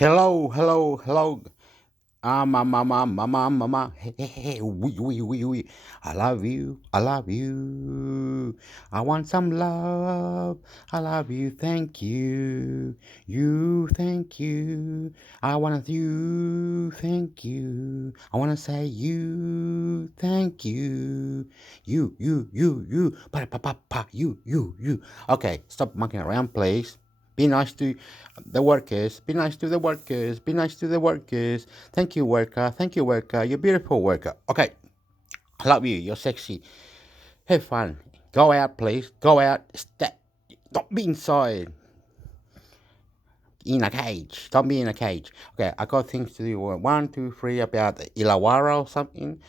Hello, hello, hello. Mama. Hey, we. I love you. I want some love. I love you, thank you. You, thank you. I want you, thank you. I want to say you, thank you. You. Pa, you. Okay, stop monkeying around, please. Be nice to the workers. Be nice to the workers. Be nice to the workers. Thank you, worker. Thank you, worker. You're beautiful, worker. Okay. I love you. You're sexy. Have fun. Go out, please. Go out. Don't be inside in a cage. Don't be in a cage. Okay, I got things to do. One, two, three about Illawarra or something.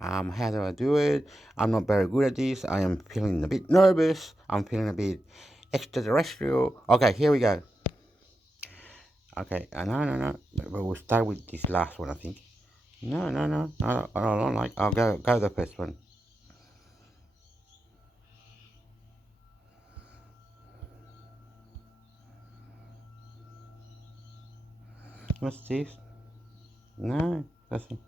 How do I do it? I'm not very good at this. I am feeling a bit nervous. I'm feeling a bit extraterrestrial. Okay, here we go. Okay, no. But we'll start with this last one, I think. No. I don't like. I'll go the first one. What's this? No, doesn't.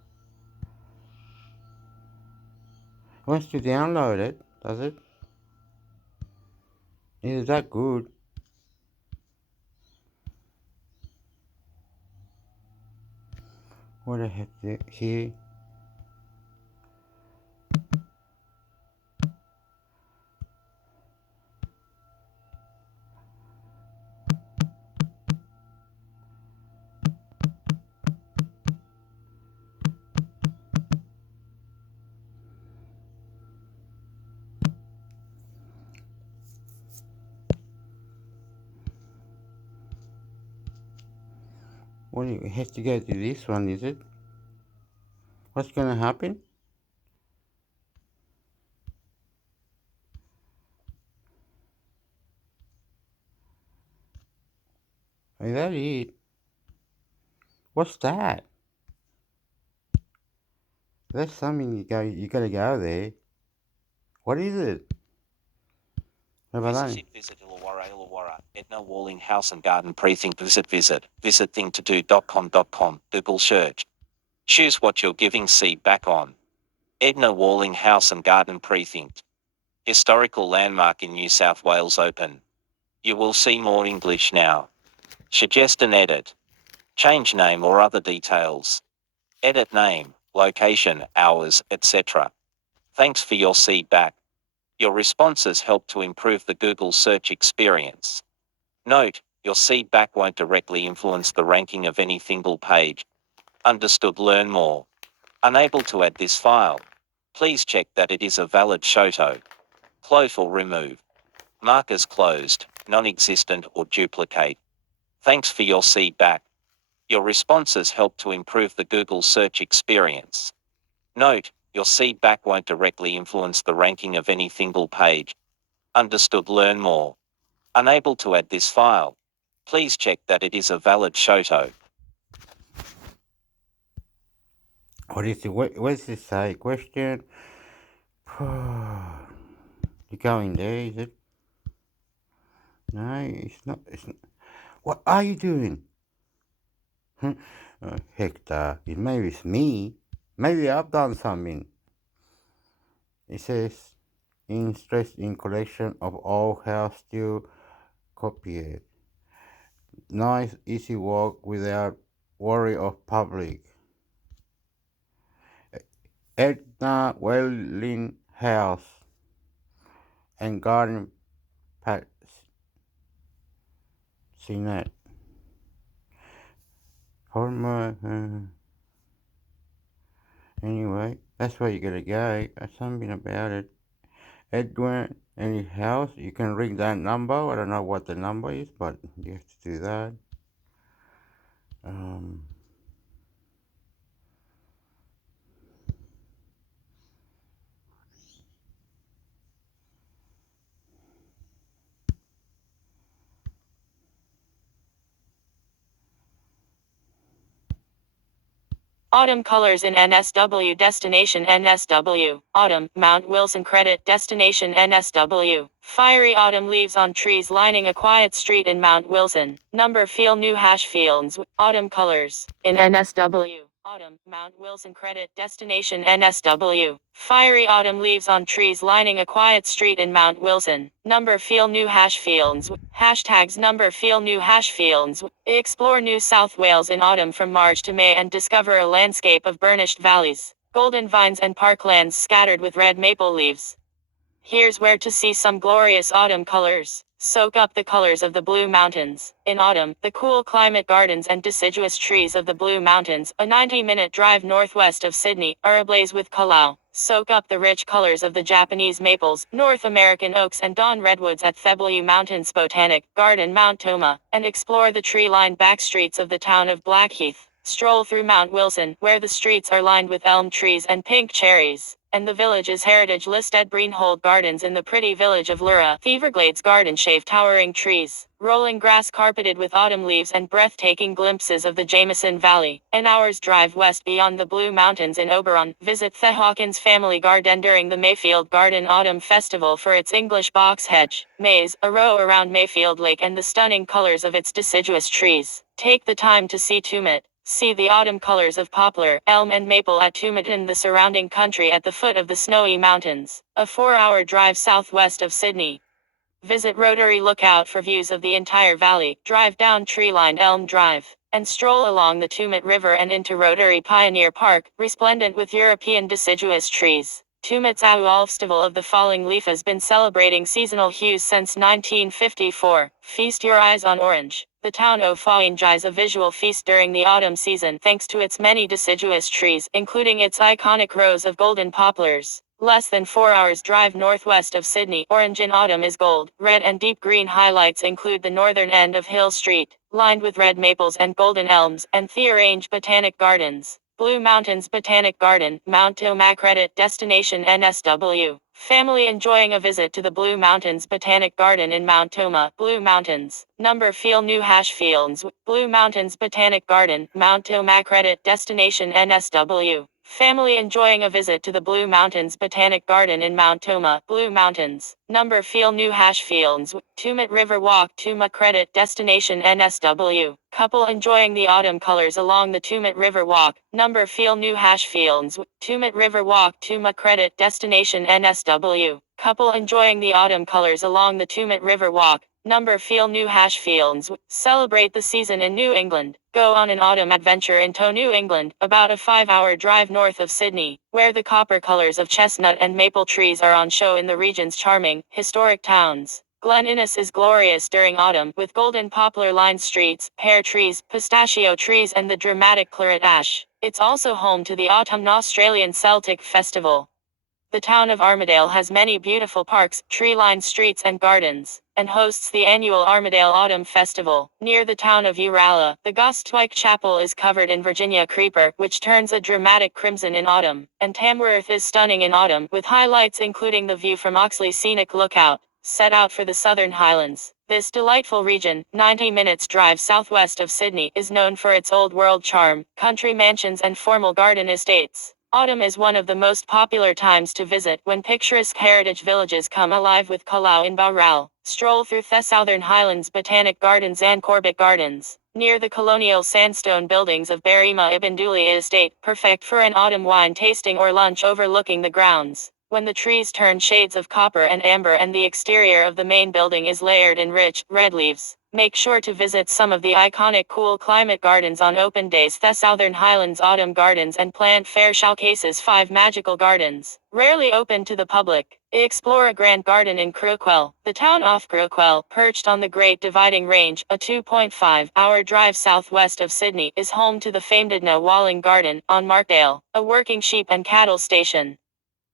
Wants to download it, does it? Is that good? What the heck? Here. What? It has to go to this one, is it? What's gonna happen? Is that it? What's that? That's something you go. You gotta go there. What is it? Visit Illawarra, Edna Walling House and Garden Precinct. Visit thing2do.com. Google search. Choose what you're giving feedback on. Edna Walling House and Garden Precinct. Historical landmark in New South Wales open. You will see more English now. Suggest an edit. Change name or other details. Edit name, location, hours, etc. Thanks for your feedback. Your responses help to improve the Google search experience. Note, your feedback won't directly influence the ranking of any single page. Understood? Learn more. Unable to add this file. Please check that it is a valid photo. Close or remove. Mark as closed, non-existent or duplicate. Thanks for your feedback. Your responses help to improve the Google search experience. Note, your feedback won't directly influence the ranking of any single page. Understood? Learn more. Unable to add this file. Please check that it is a valid photo. What is it? What does it say? Question. You going there? Is it? No, it's not. It's not. What are you doing? Hector, maybe it's me. Maybe I've done something. It says, interest in collection of all house still copy it. Nice, easy walk without worry of public. Edna Welling House and Garden Pat Sinet. Anyway, that's where you gotta go. Something about it. Edwin, any house, you can ring that number. I don't know what the number is, but you have to do that. Um, Autumn colors in NSW. Destination NSW. Autumn, Mount Wilson. Credit destination NSW. Fiery autumn leaves on trees lining a quiet street in Mount Wilson. Number Feel New Hash Fields. Autumn colors in NSW. Autumn, Mount Wilson. Credit destination NSW. Fiery autumn leaves on trees lining a quiet street in Mount Wilson. Number Feel New Hash Fields. Hashtags Number Feel New Hash Fields. Explore New South Wales in autumn from March to May and discover a landscape of burnished valleys, golden vines and parklands scattered with red maple leaves. Here's where to see some glorious autumn colors. Soak up the colors of the Blue Mountains. In autumn, the cool climate gardens and deciduous trees of the Blue Mountains, a 90-minute drive northwest of Sydney, are ablaze with kalau. Soak up the rich colors of the Japanese maples, North American oaks and dawn redwoods at the Blue Mountains Botanic Garden Mount Toma, and explore the tree-lined backstreets of the town of Blackheath. Stroll through Mount Wilson, where the streets are lined with elm trees and pink cherries, and the village's heritage listed Breenhold Gardens in the pretty village of Lura, Everglades Garden shave towering trees, rolling grass carpeted with autumn leaves and breathtaking glimpses of the Jameson Valley. An hour's drive west beyond the Blue Mountains in Oberon, visit the Hawkins Family Garden during the Mayfield Garden Autumn Festival for its English box hedge, maze, a row around Mayfield Lake and the stunning colors of its deciduous trees. Take the time to see Tumut. See the autumn colors of poplar, elm and maple at Tumut and the surrounding country at the foot of the Snowy Mountains, a 4-hour drive southwest of Sydney. Visit Rotary Lookout for views of the entire valley, drive down tree-lined Elm Drive, and stroll along the Tumut River and into Rotary Pioneer Park, resplendent with European deciduous trees. Tumut's annual Festival of the Falling Leaf has been celebrating seasonal hues since 1954. Feast your eyes on orange. The town of Fa enjoys a visual feast during the autumn season thanks to its many deciduous trees, including its iconic rows of golden poplars. Less than 4 hours drive northwest of Sydney. Orange in autumn is gold. Red and deep green highlights include the northern end of Hill Street, lined with red maples and golden elms, and the Botanic Gardens. Blue Mountains Botanic Garden, Mount Toma. Credit destination NSW. Family enjoying a visit to the Blue Mountains Botanic Garden in Mount Toma, Blue Mountains. Number Feel New Hash Fields. Blue Mountains Botanic Garden, Mount Toma. Credit destination NSW. Family enjoying a visit to the Blue Mountains Botanic Garden in Mount Toma, Blue Mountains. Number Feel New Hash Fields. Tumut River Walk, Tuma. Credit destination NSW. Couple enjoying the autumn colors along the Tumut River Walk. Number Feel New Hash Fields. Tumut River Walk, Tuma. Credit destination NSW. Couple enjoying the autumn colors along the Tumut River Walk. Number Feel New Hash Fields. Celebrate the season in New England. Go on an autumn adventure into New England, about a 5-hour drive north of Sydney, where the copper colors of chestnut and maple trees are on show in the region's charming, historic towns. Glen Innes is glorious during autumn, with golden poplar-lined streets, pear trees, pistachio trees and the dramatic claret ash. It's also home to the autumn Australian Celtic Festival. The town of Armidale has many beautiful parks, tree-lined streets and gardens, and hosts the annual Armidale Autumn Festival. Near the town of Uralla, the Gostwyke Chapel is covered in Virginia creeper, which turns a dramatic crimson in autumn, and Tamworth is stunning in autumn, with highlights including the view from Oxley Scenic Lookout. Set out for the Southern Highlands. This delightful region, 90 minutes drive southwest of Sydney, is known for its old world charm, country mansions and formal garden estates. Autumn is one of the most popular times to visit, when picturesque heritage villages come alive with kalau in Bowral. Stroll through the Southern Highlands Botanic Gardens and Corbett Gardens, near the colonial sandstone buildings of Berrima Ibn Duli Estate, perfect for an autumn wine tasting or lunch overlooking the grounds. When the trees turn shades of copper and amber and the exterior of the main building is layered in rich, red leaves, make sure to visit some of the iconic cool climate gardens on open days. The Southern Highlands Autumn Gardens and Plant Fair showcases 5 magical gardens, rarely open to the public. Explore a grand garden in Crookwell. The town of Crookwell, perched on the Great Dividing Range, a 2.5-hour drive southwest of Sydney, is home to the famed Edna Walling Garden, on Markdale, a working sheep and cattle station.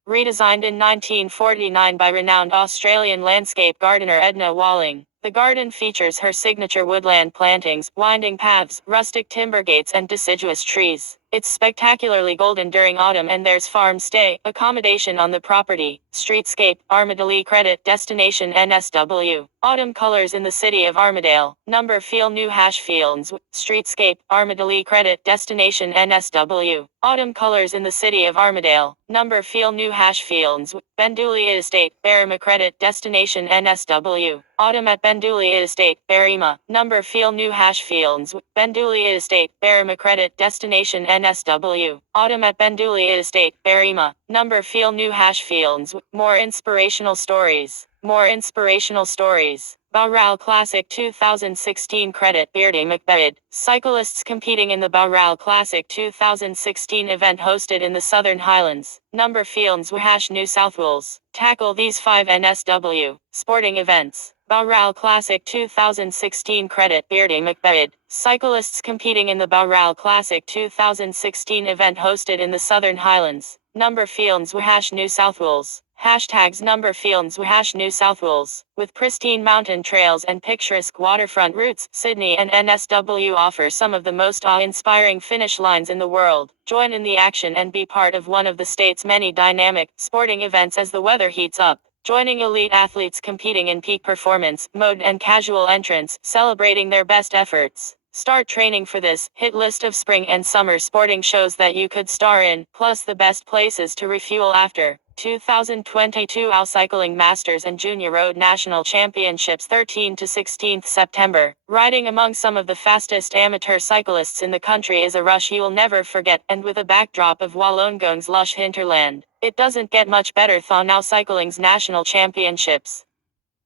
Redesigned in 1949 by renowned Australian landscape gardener Edna Walling, the garden features her signature woodland plantings, winding paths, rustic timber gates and deciduous trees. It's spectacularly golden during autumn and there's farm stay, accommodation on the property, streetscape, Armadale credit, destination NSW. Autumn colors in the city of Armadale. Number feel new hash fields, streetscape, Armadale credit, destination NSW. Autumn colors in the city of Armadale. Number feel new hash fields, Bendooley Estate, Berrima credit, destination NSW. Autumn at Bendooley Estate, Berrima. Number feel new hash fields, Bendooley Estate, Berrima credit, destination NSW. Autumn at Bendooley Estate, Berrima. Number feel new hash fields, more inspirational stories. More inspirational stories. Bowral Classic 2016 credit, Beardy McBaid. Cyclists competing in the Bowral Classic 2016 event hosted in the Southern Highlands. Number fields hash New South Wales. Tackle these 5 NSW. Sporting events. Bowral Classic 2016 credit, Beardy McBaid. Cyclists competing in the Bowral Classic 2016 event hosted in the Southern Highlands. Number fields hash New South Wales. Hashtags number fields hash New South Wales. With pristine mountain trails and picturesque waterfront routes, Sydney and NSW offer some of the most awe-inspiring finish lines in the world. Join in the action and be part of one of the state's many dynamic, sporting events as the weather heats up. Joining elite athletes competing in peak performance, mode and casual entrance, celebrating their best efforts. Start training for this hit list of spring and summer sporting shows that you could star in, plus the best places to refuel after. 2022 AL Cycling Masters and Junior Road National Championships 13 to 16 September. Riding among some of the fastest amateur cyclists in the country is a rush you'll never forget, and with a backdrop of Wollongong's lush hinterland, it doesn't get much better than AL Cycling's National Championships.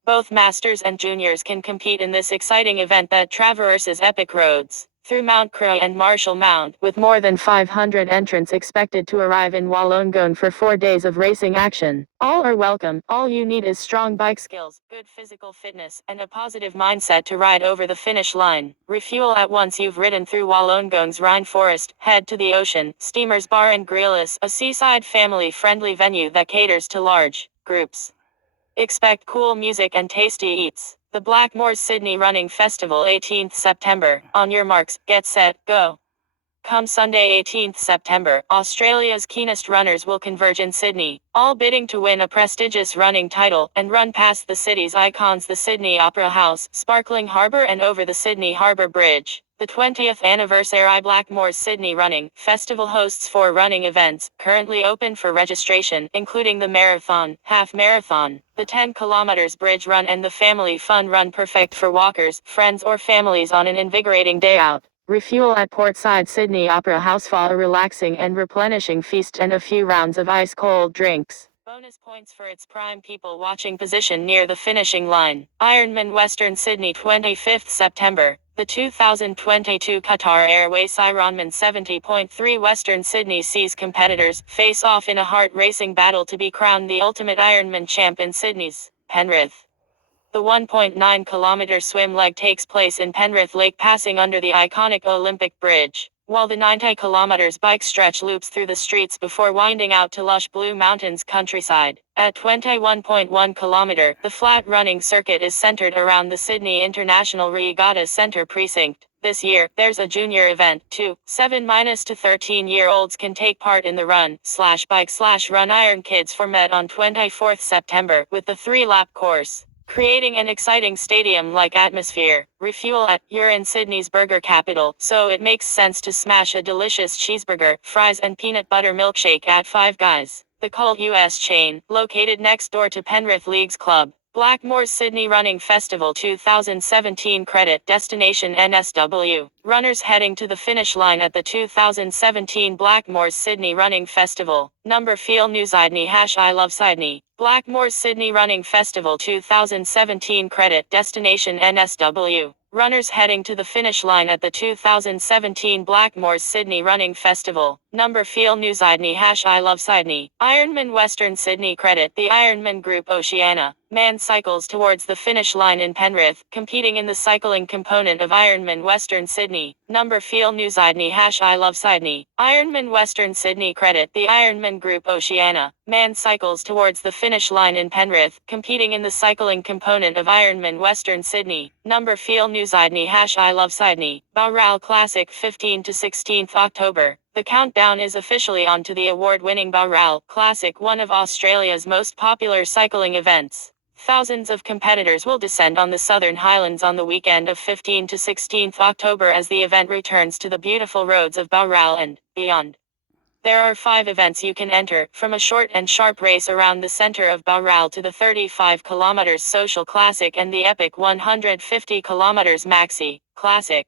Both masters and juniors can compete in this exciting event that traverses epic roads through Mount Crow and Marshall Mount, with more than 500 entrants expected to arrive in Wollongong for 4 days of racing action. All are welcome. All you need is strong bike skills, good physical fitness, and a positive mindset to ride over the finish line. Refuel at once you've ridden through Wollongong's Rhine Forest. Head to the Ocean Steamers Bar and Grill is a seaside family-friendly venue that caters to large groups. Expect cool music and tasty eats. The Blackmore's Sydney Running Festival 18th September. On your marks, get set, go. Come Sunday 18th September, Australia's keenest runners will converge in Sydney, all bidding to win a prestigious running title, and run past the city's icons, the Sydney Opera House, Sparkling Harbour and over the Sydney Harbour Bridge. The 20th anniversary Blackmore's Sydney Running Festival hosts 4 running events, currently open for registration, including the marathon, half marathon, the 10 kilometers bridge run and the family fun run, perfect for walkers, friends or families on an invigorating day out. Refuel at Portside Sydney Opera House for a relaxing and replenishing feast and a few rounds of ice-cold drinks. Bonus points for its prime people watching position near the finishing line. Ironman Western Sydney 25th September. The 2022 Qatar Airways Ironman 70.3 Western Sydney sees competitors face off in a heart racing battle to be crowned the ultimate Ironman champ in Sydney's Penrith. The 1.9-kilometer swim leg takes place in Penrith Lake, passing under the iconic Olympic Bridge, while the 90 kilometers bike stretch loops through the streets before winding out to lush Blue Mountains countryside. At 21.1 kilometer, the flat running circuit is centered around the Sydney International Regatta Centre precinct. This year, there's a junior event, too. 7- to 13-year-olds can take part in the run/bike/run Iron Kids format on 24th September, with the 3-lap course, creating an exciting stadium-like atmosphere. Refuel at, you're in Sydney's burger capital, so it makes sense to smash a delicious cheeseburger, fries and peanut butter milkshake at Five Guys, the cult US chain, located next door to Penrith Leagues Club. Blackmore's Sydney Running Festival 2017 credit, destination NSW. Runners heading to the finish line at the 2017 Blackmore's Sydney Running Festival. Number feel new Sydney #I love Sydney. Blackmore's Sydney Running Festival 2017 credit, destination NSW. Runners heading to the finish line at the 2017 Blackmore's Sydney Running Festival. Number feel new Sydney #I love Sydney. Ironman Western Sydney credit, the Ironman Group Oceania man cycles towards the finish line in Penrith, competing in the cycling component of Ironman Western Sydney. Number Feel New Sydney #I love Sydney. Ironman Western Sydney credit the Ironman Group Oceania. Man cycles towards the finish line in Penrith, competing in the cycling component of Ironman Western Sydney. Number Feel New Sydney #I love Sydney. Bowral Classic 15 to 16th October. The countdown is officially on to the award-winning Bowral Classic, one of Australia's most popular cycling events. Thousands of competitors will descend on the Southern Highlands on the weekend of 15 to 16th October as the event returns to the beautiful roads of Bowral and beyond. There are 5 events you can enter, from a short and sharp race around the center of Bowral to the 35 km social classic and the epic 150 km maxi classic.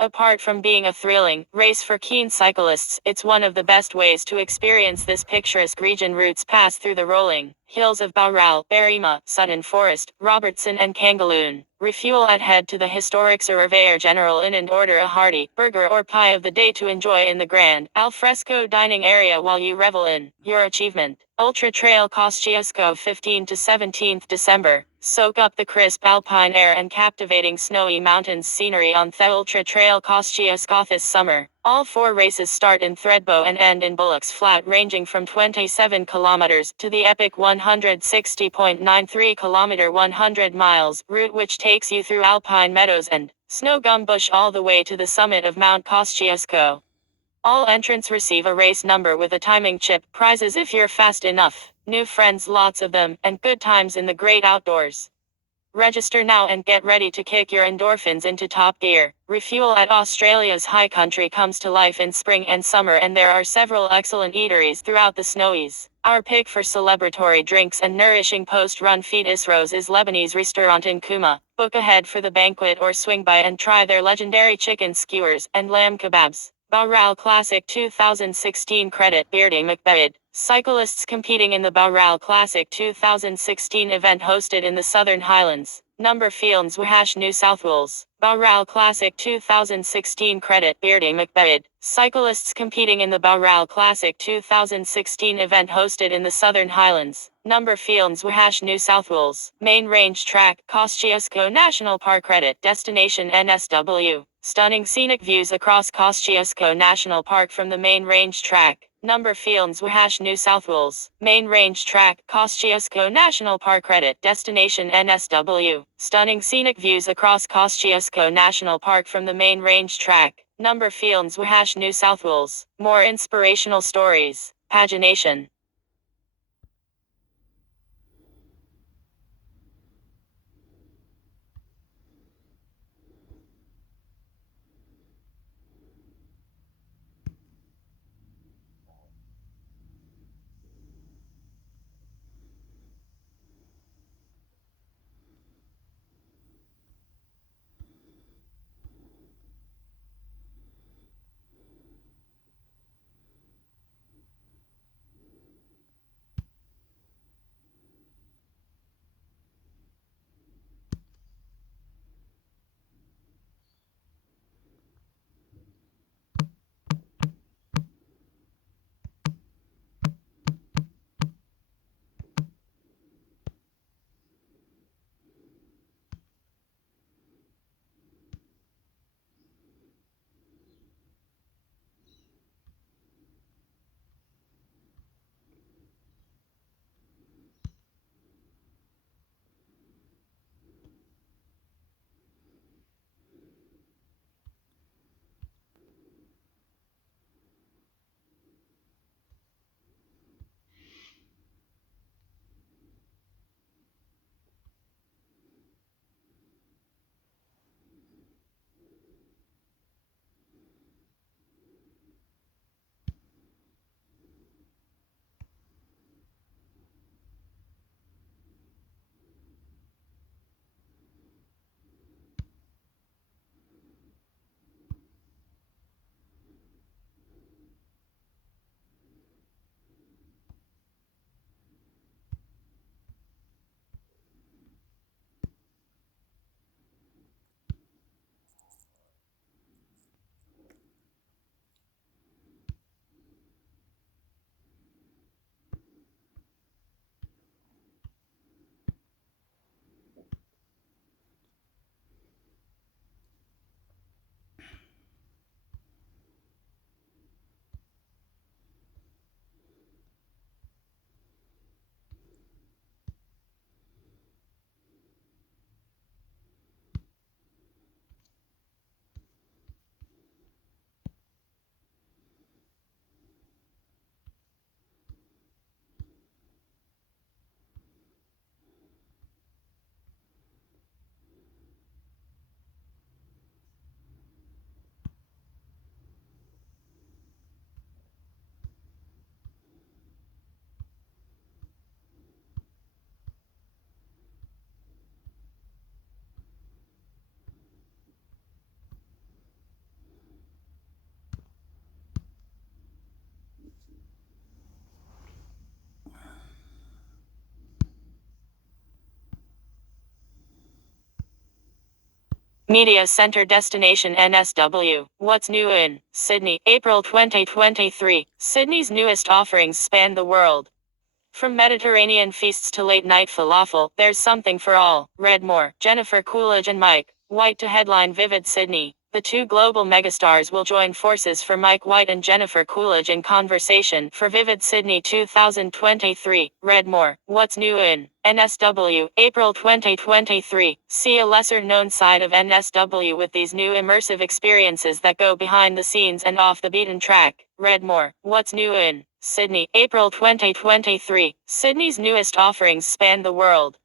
Apart from being a thrilling race for keen cyclists, it's one of the best ways to experience this picturesque region. Routes pass through the rolling hills of Bowral, Berrima, Sutton Forest, Robertson and Kangaloon. Refuel at head to the historic Surveyor General Inn and order a hearty burger or pie of the day to enjoy in the grand al fresco dining area while you revel in your achievement. Ultra Trail Kosciuszko 15 to 17th December. Soak up the crisp alpine air and captivating snowy mountains scenery on the Ultra Trail Kosciuszko this summer. All 4 races start in Thredbo and end in Bullocks Flat, ranging from 27 kilometers to the epic 160.93 kilometer 100 miles route, which takes you through alpine meadows and snow gum bush all the way to the summit of Mount Kosciuszko. All entrants receive a race number with a timing chip, prizes if you're fast enough, new friends, lots of them, and good times in the great outdoors. Register now and get ready to kick your endorphins into top gear. Refuel at Australia's high country comes to life in spring and summer, and there are several excellent eateries throughout the snowies. Our pick for celebratory drinks and nourishing post-run feed Isros is Lebanese restaurant in Kuma. Book ahead for the banquet or swing by and try their legendary chicken skewers and lamb kebabs. Bowral Classic 2016 credit Beardy McBaid. Cyclists competing in the Bowral Classic 2016 event hosted in the Southern Highlands. Number Fields New South Wales. Bowral Classic 2016 credit Beardy McBaid. Cyclists competing in the Bowral Classic 2016 event hosted in the Southern Highlands. Number Fields New South Wales. Main Range Track, Kosciuszko National Park credit Destination NSW. Stunning scenic views across Kosciuszko National Park from the main range track. Number Fields New South Wales. Main Range Track, Kosciuszko National Park credit Destination NSW. Stunning scenic views across Kosciuszko National Park from the main range track. Number Fields New South Wales. More inspirational stories. Pagination. Media Center Destination NSW. What's new in Sydney? April 2023. Sydney's newest offerings span the world. From Mediterranean feasts to late-night falafel, there's something for all. Read more. Jennifer Coolidge and Mike White to headline Vivid Sydney. The two global megastars will join forces for Mike White and Jennifer Coolidge in conversation for Vivid Sydney 2023. Read more. What's new in NSW, April 2023. See a lesser-known side of NSW with these new immersive experiences that go behind the scenes and off the beaten track. Read more. What's new in Sydney, April 2023. Sydney's newest offerings span the world.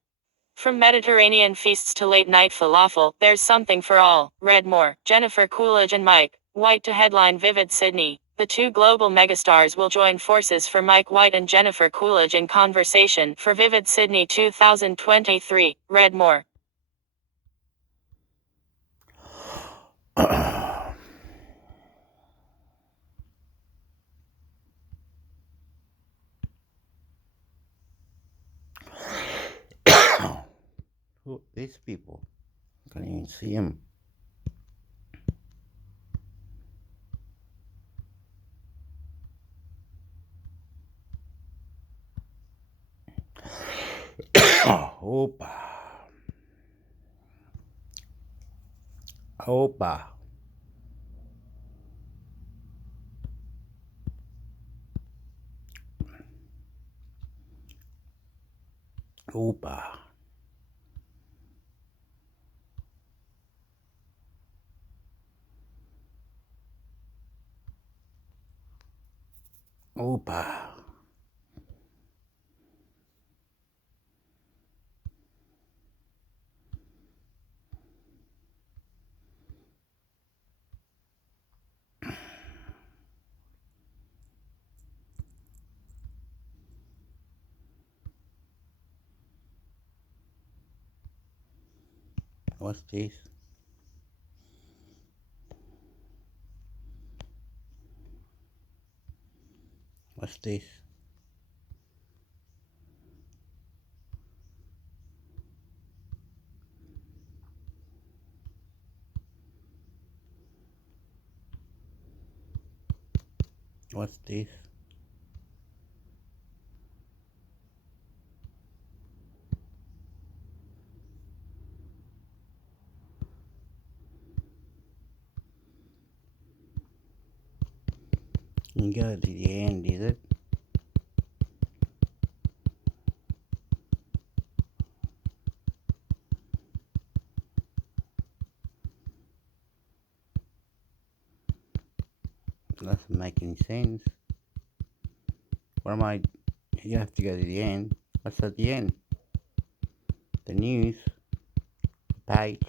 From Mediterranean feasts to late-night falafel, there's something for all. Read more. Jennifer Coolidge and Mike White to headline Vivid Sydney. The two global megastars will join forces for Mike White and Jennifer Coolidge in conversation for Vivid Sydney 2023. Read more. Who these people? I can't even see them. Opa. Opa. Opa. Opa. What's this? What's this? What's this? You go to the end, is it? Doesn't make any sense. What am I? You have to go to the end. What's at the end? The news page.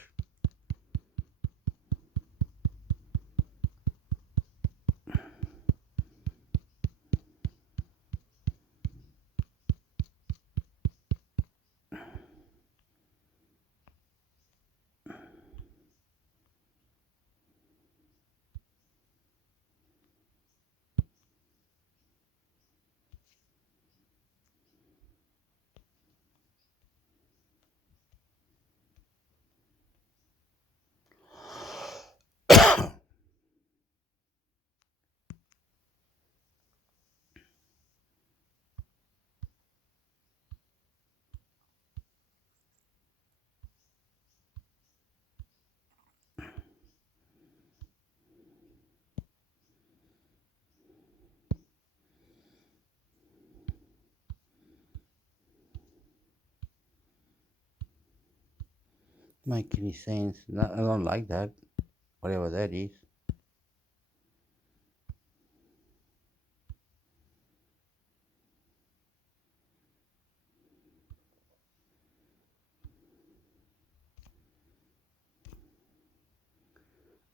Make any sense? No, I don't like that. Whatever that is.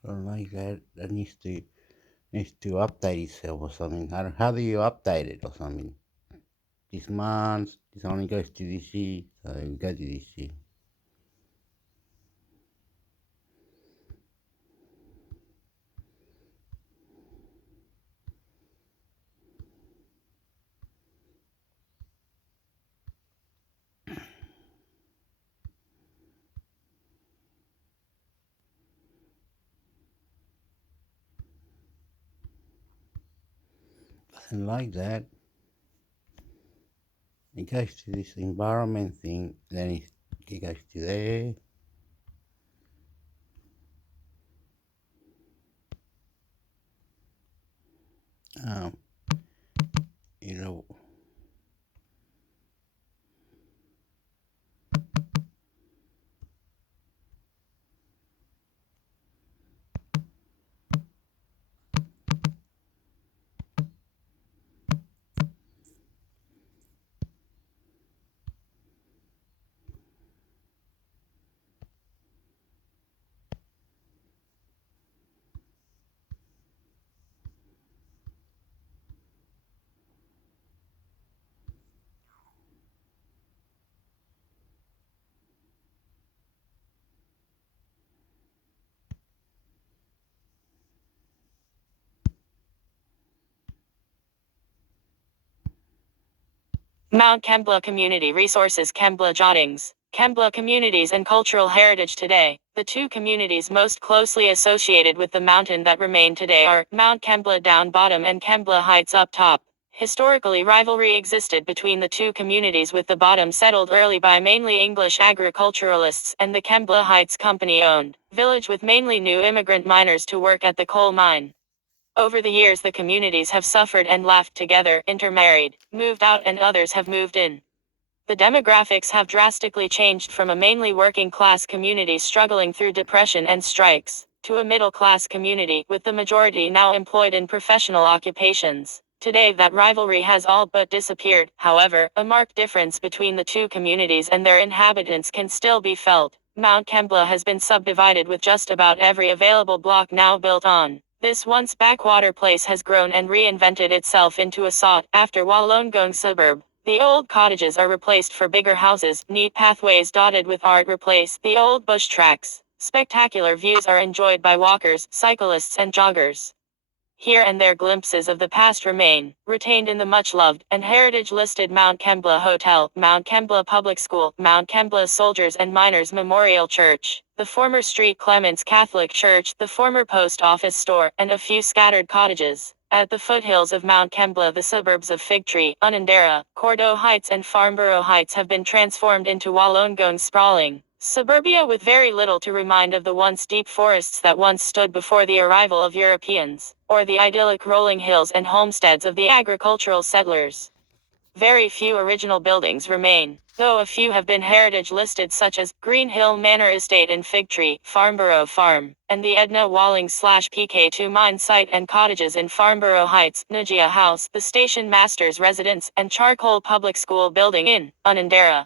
I don't like that. That needs to update itself or something. How do you update it or something? This month, this only goes to this year, so you go to this year. And like that, it goes to this environment thing, then it goes to there. Um, you know, Mount Kembla Community Resources Kembla Jottings. Kembla Communities and Cultural Heritage Today. The two communities most closely associated with the mountain that remain today are Mount Kembla down bottom and Kembla Heights up top. Historically, rivalry existed between the two communities, with the bottom settled early by mainly English agriculturalists and the Kembla Heights company-owned village with mainly new immigrant miners to work at the coal mine. Over the years, the communities have suffered and laughed together, intermarried, moved out, and others have moved in. The demographics have drastically changed from a mainly working class community struggling through depression and strikes, to a middle class community, with the majority now employed in professional occupations. Today, that rivalry has all but disappeared. However, a marked difference between the two communities and their inhabitants can still be felt. Mount Kembla has been subdivided, with just about every available block now built on. This once backwater place has grown and reinvented itself into a sought-after Wollongong suburb. The old cottages are replaced for bigger houses, neat pathways dotted with art replace the old bush tracks. Spectacular views are enjoyed by walkers, cyclists, and joggers. Here and there glimpses of the past remain, retained in the much-loved and heritage-listed Mount Kembla Hotel, Mount Kembla Public School, Mount Kembla Soldiers and Miners Memorial Church, the former St. Clement's Catholic Church, the former post office store, and a few scattered cottages. At the foothills of Mount Kembla, the suburbs of Figtree, Unanderra, Cordeaux Heights and Farnborough Heights have been transformed into Wollongong sprawling suburbia, with very little to remind of the once deep forests that once stood before the arrival of Europeans, or the idyllic rolling hills and homesteads of the agricultural settlers. Very few original buildings remain, though a few have been heritage listed, such as Green Hill Manor Estate in Figtree, Farnborough Farm, and the Edna Walling/PK2 mine site and cottages in Farnborough Heights, Najia House, the station master's residence, and charcoal public school building in Unanderra.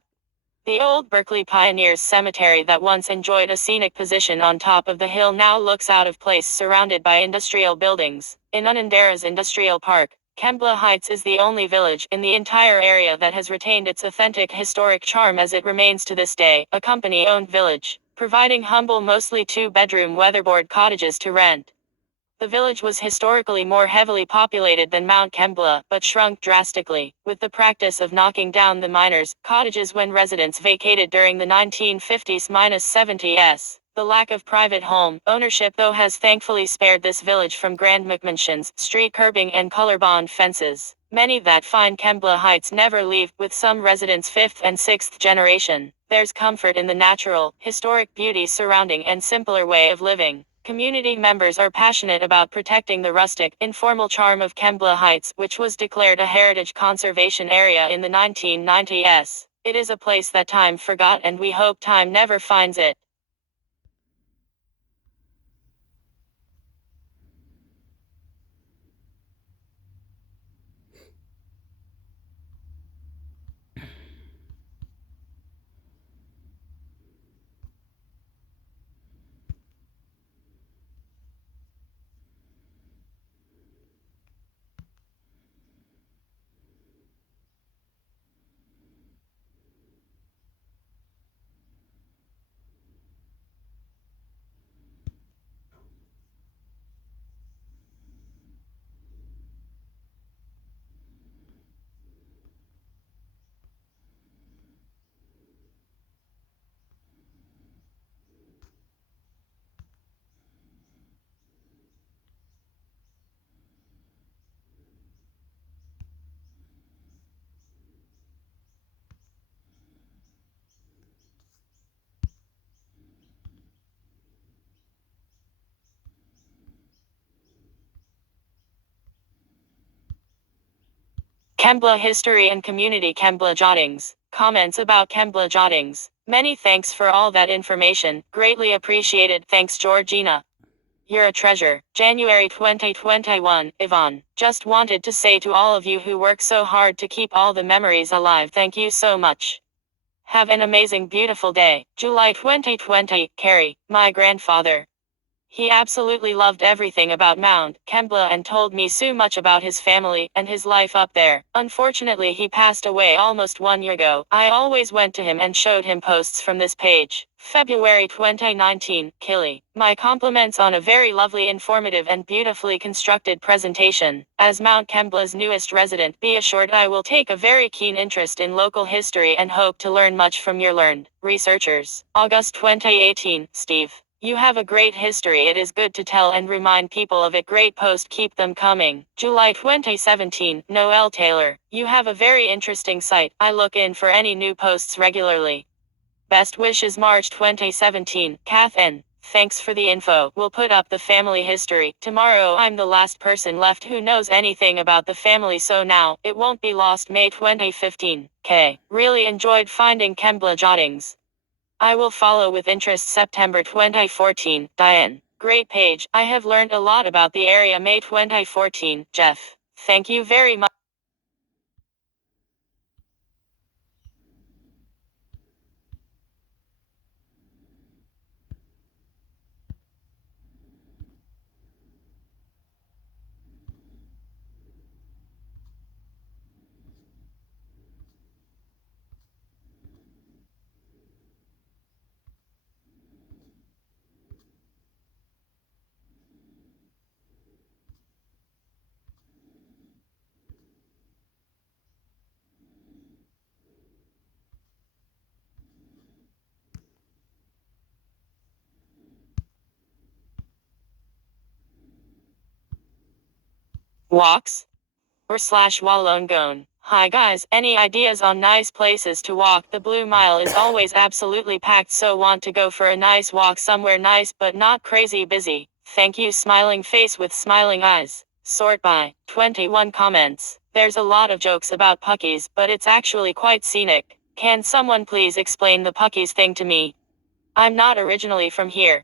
The old Berkeley Pioneers Cemetery that once enjoyed a scenic position on top of the hill now looks out of place, surrounded by industrial buildings. In Unanderra's industrial park, Kembla Heights is the only village in the entire area that has retained its authentic historic charm as it remains to this day, a company-owned village, providing humble, mostly two-bedroom weatherboard cottages to rent. The village was historically more heavily populated than Mount Kembla, but shrunk drastically, with the practice of knocking down the miners' cottages when residents vacated during the 1950s-70s. The lack of private home ownership, though, has thankfully spared this village from grand McMansions, street curbing, and colorbond fences. Many that find Kembla Heights never leave, with some residents fifth and sixth generation. There's comfort in the natural, historic beauty surrounding and simpler way of living. Community members are passionate about protecting the rustic, informal charm of Kembla Heights, which was declared a heritage conservation area in the 1990s. It is a place that time forgot, and we hope time never finds it. Kembla History and Community Kembla Jottings. Comments about Kembla Jottings. Many thanks for all that information, greatly appreciated. Thanks Georgina. You're a treasure. January 2021, Yvonne. Just wanted to say to all of you who work so hard to keep all the memories alive, thank you so much. Have an amazing beautiful day. July 2020, Carrie, my grandfather. He absolutely loved everything about Mount Kembla and told me so much about his family and his life up there. Unfortunately, he passed away almost 1 year ago. I always went to him and showed him posts from this page. February 2019, Killy. My compliments on a very lovely, informative and beautifully constructed presentation. As Mount Kembla's newest resident, be assured I will take a very keen interest in local history and hope to learn much from your learned researchers. August 2018, Steve. You have a great history. It is good to tell and remind people of it. Great post. Keep them coming. July 2017, Noel Taylor. You have a very interesting site. I look in for any new posts regularly. Best wishes. March 2017, Kath N. Thanks for the info. We'll put up the family history. Tomorrow I'm the last person left who knows anything about the family, so now it won't be lost. May 2015, K. Really enjoyed finding Kembla Jottings. I will follow with interest. September 2014, Diane. Great page. I have learned a lot about the area. May 2014, Jeff. Thank you very much. Walks? /Wollongone. Hi guys, any ideas on nice places to walk? The Blue Mile is always absolutely packed, so want to go for a nice walk somewhere nice but not crazy busy. Thank you. Smiling face with smiling eyes. Sort by 21 comments. There's a lot of jokes about puckies, but it's actually quite scenic. Can someone please explain the puckies thing to me? I'm not originally from here.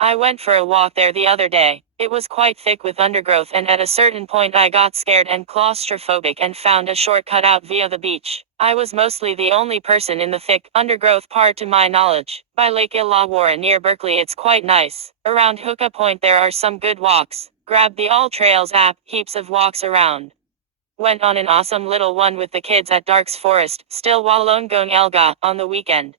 I went for a walk there the other day. It was quite thick with undergrowth, and at a certain point I got scared and claustrophobic and found a shortcut out via the beach. I was mostly the only person in the thick undergrowth part to my knowledge. By Lake Illawarra near Berkeley, it's quite nice. Around Hookah Point there are some good walks. Grab the All Trails app, heaps of walks around. Went on an awesome little one with the kids at Darks Forest, still Wollongong Elga, on the weekend.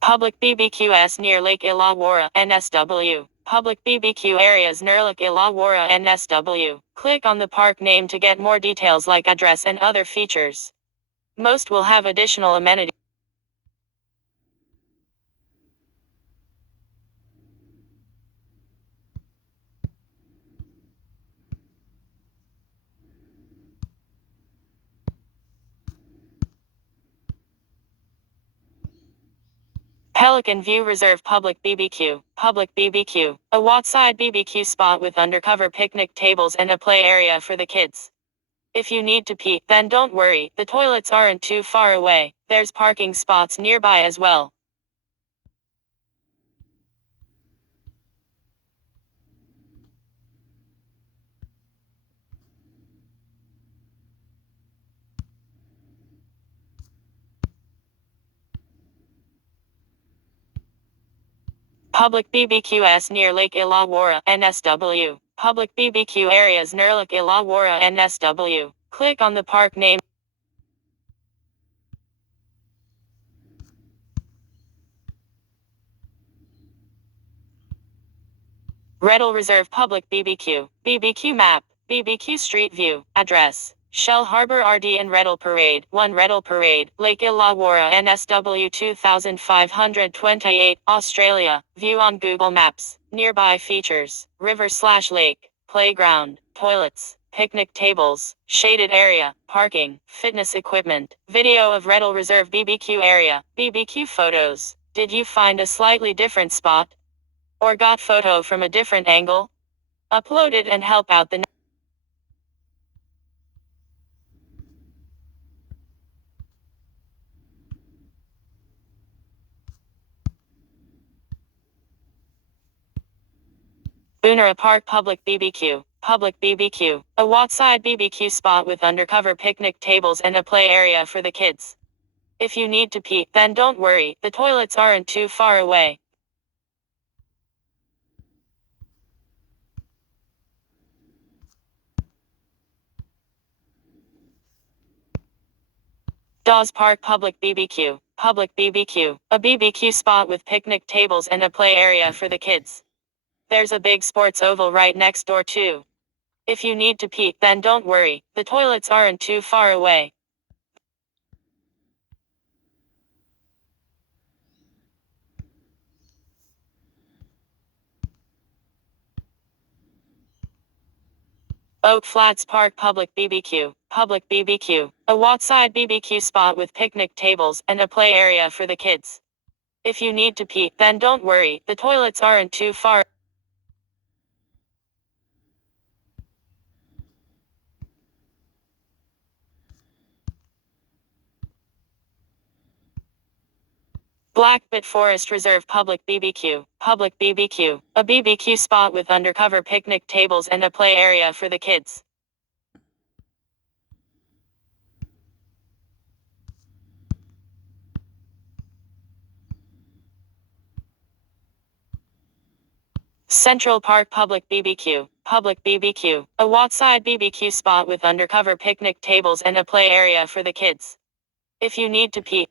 Public BBQs near Lake Illawarra, NSW. Public BBQ areas near Lake Illawarra, NSW. Click on the park name to get more details like address and other features. Most will have additional amenities. Pelican View Reserve Public BBQ. Public BBQ. A outside BBQ spot with undercover picnic tables and a play area for the kids. If you need to pee, then don't worry, the toilets aren't too far away. There's parking spots nearby as well. Public BBQs near Lake Illawarra, NSW. Public BBQ areas near Lake Illawarra, NSW. Click on the park name. Reddle Reserve Public BBQ. BBQ Map. BBQ Street View. Address. Shell Harbor RD and Reddle Parade. 1 Reddle Parade. Lake Illawarra, NSW 2528, Australia. View on Google Maps. Nearby features. River/lake. Playground. Toilets. Picnic tables. Shaded area. Parking. Fitness equipment. Video of Reddle Reserve BBQ area. BBQ photos. Did you find a slightly different spot? Or got photo from a different angle? Upload it and help out the Boonera Park Public BBQ. Public BBQ. A walkside BBQ spot with undercover picnic tables and a play area for the kids. If you need to pee, then don't worry, the toilets aren't too far away. Dawes Park Public BBQ. Public BBQ. A BBQ spot with picnic tables and a play area for the kids. There's a big sports oval right next door too. If you need to pee, then don't worry, the toilets aren't too far away. Oak Flats Park Public BBQ. Public BBQ. A walkside BBQ spot with picnic tables and a play area for the kids. If you need to pee, then don't worry, the toilets aren't too far. Blackbit Forest Reserve Public BBQ. Public BBQ. A BBQ spot with undercover picnic tables and a play area for the kids. Central Park Public BBQ. Public BBQ. A walkside BBQ spot with undercover picnic tables and a play area for the kids. If you need to pee.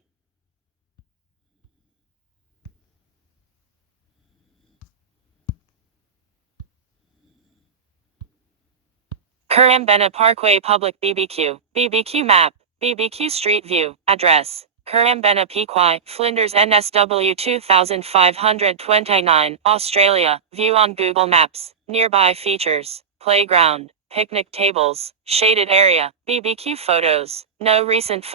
Currambena Parkway Public BBQ. BBQ Map. BBQ Street View. Address. Currambena Pequot, Flinders NSW 2529, Australia. View on Google Maps. Nearby features. Playground. Picnic tables. Shaded area. BBQ photos. No recent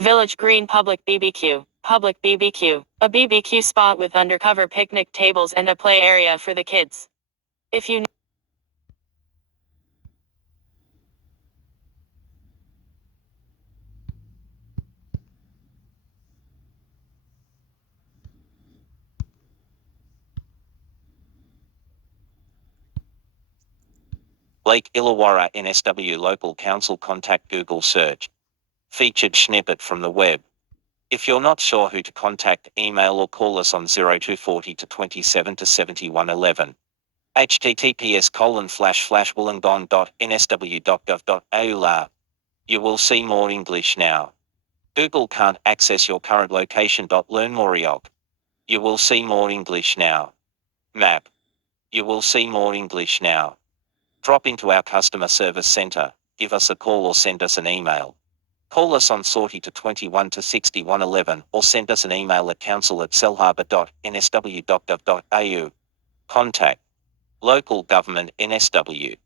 Village Green Public BBQ. Public BBQ. A BBQ spot with undercover picnic tables and a play area for the kids. If you Lake Illawarra NSW Local Council contact Google search. Featured snippet from the web. If you're not sure who to contact, email or call us on 0240 to 27 to 7111. https://wollongong.nsw.gov.au. You will see more English now. Google can't access your current location. Learn more EOC. You will see more English now. Map. You will see more English now. Drop into our customer service center, give us a call or send us an email. Call us on 40 to 21 to 6111 or send us an email at council@cellharbour.nsw.gov.au. Contact. Local Government NSW.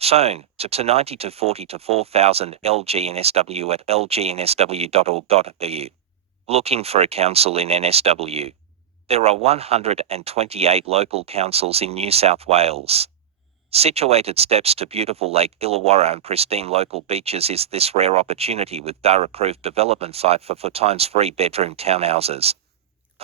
Zone to 90 to 40 to 4000 LGNSW at lgnsw.org.au. Looking for a council in NSW? There are 128 local councils in New South Wales. Situated steps to beautiful Lake Illawarra and pristine local beaches is this rare opportunity with DAR-approved development site for 4 times free bedroom townhouses.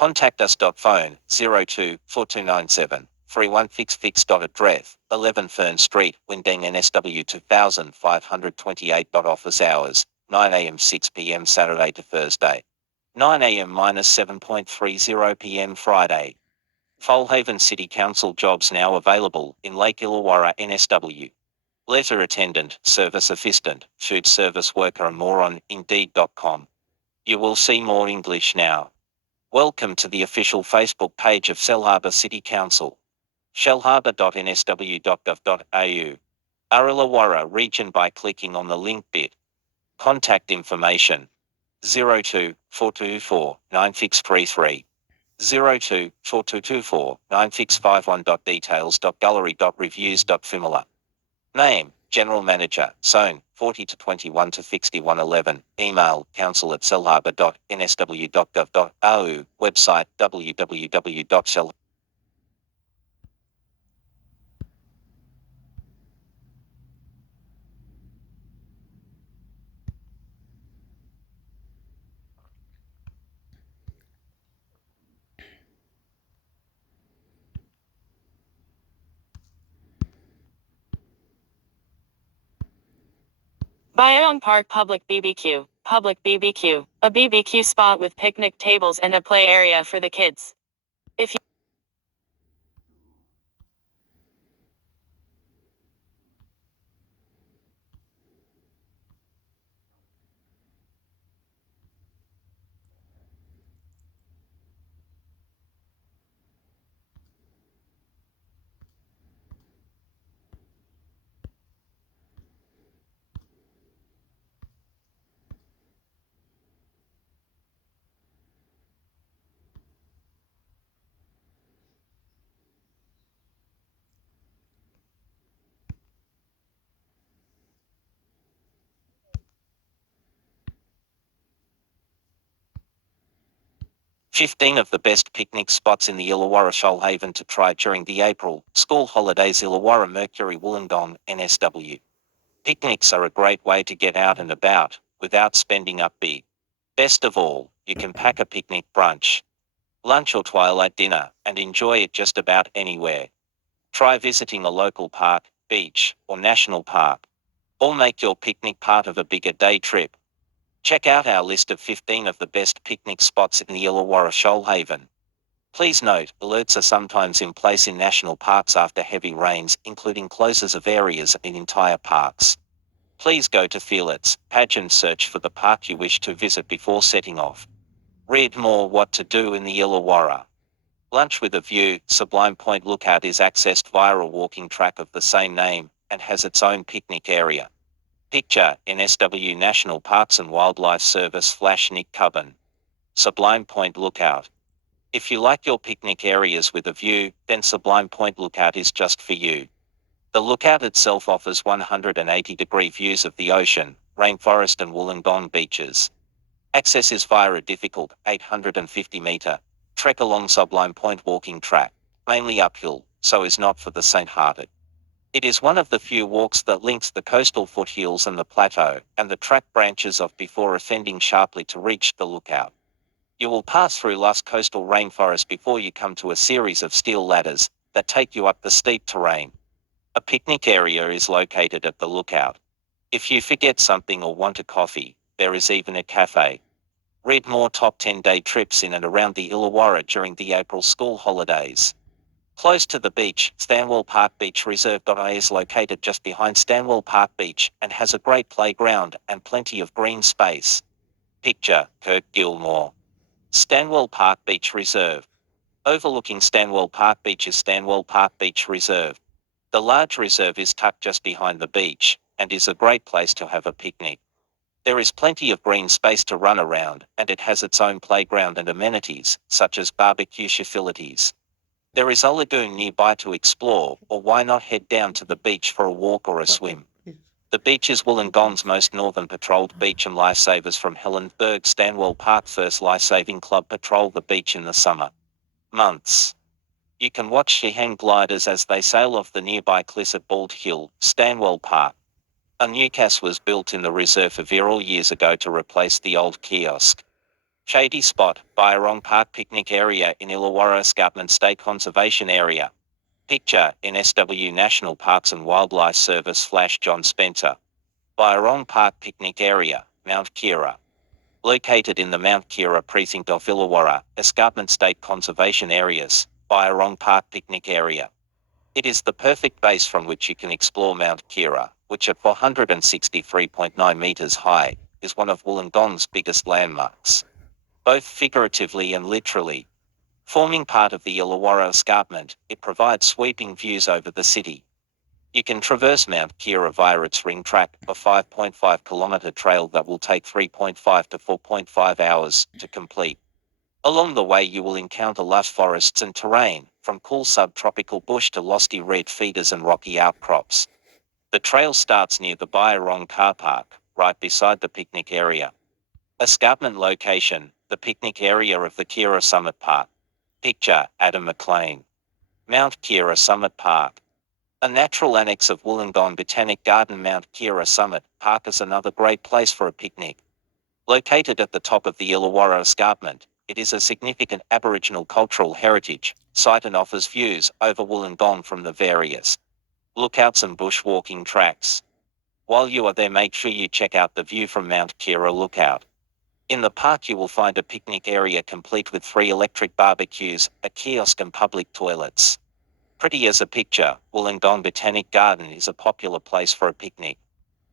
Contact us. Phone 02 4297 3166. Address 11 Fern Street, Winding, NSW 2528. Office hours 9 a.m. 6 p.m. Saturday to Thursday. 9 a.m. -7.30 p.m. Friday. Foalhaven City Council jobs now available in Lake Illawarra, NSW. Letter attendant, service assistant, food service worker and more on Indeed.com. You will see more English now. Welcome to the official Facebook page of Shellharbour City Council. shellharbour.nsw.gov.au. Illawarra region by clicking on the link bit. Contact information 02 424 9633. 02 4224 9651. Details.gallery.reviews.fimila. Name, General Manager, Zone, 40 to 21 to 6111. Email, council@shellharbour.nsw.gov.au. Website, www.shell. Byong Park Public BBQ. Public BBQ. A BBQ spot with picnic tables and a play area for the kids. If you 15 of the best picnic spots in the Illawarra Shoalhaven to try during the April school holidays. Illawarra Mercury Wollongong, NSW. Picnics are a great way to get out and about, without spending up big. Best of all, you can pack a picnic brunch, lunch or twilight dinner, and enjoy it just about anywhere. Try visiting a local park, beach, or national park. Or make your picnic part of a bigger day trip. Check out our list of 15 of the best picnic spots in the Illawarra Shoalhaven. Please note, alerts are sometimes in place in national parks after heavy rains, including closures of areas in entire parks. Please go to Fields page and search for the park you wish to visit before setting off. Read more what to do in the Illawarra. Lunch with a View, Sublime Point Lookout is accessed via a walking track of the same name, and has its own picnic area. Picture, NSW National Parks and Wildlife Service / Nick Cubbon. Sublime Point Lookout. If you like your picnic areas with a view, then Sublime Point Lookout is just for you. The lookout itself offers 180-degree views of the ocean, rainforest and Wollongong beaches. Access is via a difficult 850-metre trek along Sublime Point walking track, mainly uphill, so is not for the faint-hearted. It is one of the few walks that links the coastal foothills and the plateau, and the track branches off before ascending sharply to reach the lookout. You will pass through lush coastal rainforest before you come to a series of steel ladders that take you up the steep terrain. A picnic area is located at the lookout. If you forget something or want a coffee, there is even a cafe. Read more top 10-day trips in and around the Illawarra during the April school holidays. Close to the beach, Stanwell Park Beach Reserve. Is located just behind Stanwell Park Beach and has a great playground and plenty of green space. Picture, Kirk Gilmore. Stanwell Park Beach Reserve. Overlooking Stanwell Park Beach is Stanwell Park Beach Reserve. The large reserve is tucked just behind the beach, and is a great place to have a picnic. There is plenty of green space to run around, and it has its own playground and amenities, such as barbecue facilities. There is a lagoon nearby to explore, or why not head down to the beach for a walk or a swim. The beach is Wollongong's most northern patrolled beach, and lifesavers from Helensburgh Stanwell Park First Lifesaving Club patrol the beach in the summer months. You can watch sea hang gliders as they sail off the nearby cliffs at Bald Hill, Stanwell Park. A new casse was built in the reserve several years ago to replace the old kiosk. Shady spot, Byerong Park Picnic Area in Illawarra Escarpment State Conservation Area. Picture, NSW National Parks and Wildlife Service / John Spencer. Byerong Park Picnic Area, Mount Kira. Located in the Mount Kira precinct of Illawarra, Escarpment State Conservation Areas, Byerong Park Picnic Area. It is the perfect base from which you can explore Mount Kira, which at 463.9 meters high, is one of Wollongong's biggest landmarks. Both figuratively and literally. Forming part of the Illawarra Escarpment, it provides sweeping views over the city. You can traverse Mount Kira via its ring track, a 5.5-kilometre trail that will take 3.5 to 4.5 hours to complete. Along the way you will encounter lush forests and terrain, from cool subtropical bush to lofty red feeders and rocky outcrops. The trail starts near the Byerong car park, right beside the picnic area. Escarpment location, the picnic area of the Kira Summit Park. Picture, Adam McLean. Mount Kira Summit Park. A natural annex of Wollongong Botanic Garden. Mount Kira Summit Park is another great place for a picnic. Located at the top of the Illawarra Escarpment, it is a significant Aboriginal cultural heritage site and offers views over Wollongong from the various lookouts and bushwalking tracks. While you are there, make sure you check out the view from Mount Kira Lookout. In the park you will find a picnic area complete with 3 electric barbecues, a kiosk and public toilets. Pretty as a picture, Wollongong Botanic Garden is a popular place for a picnic.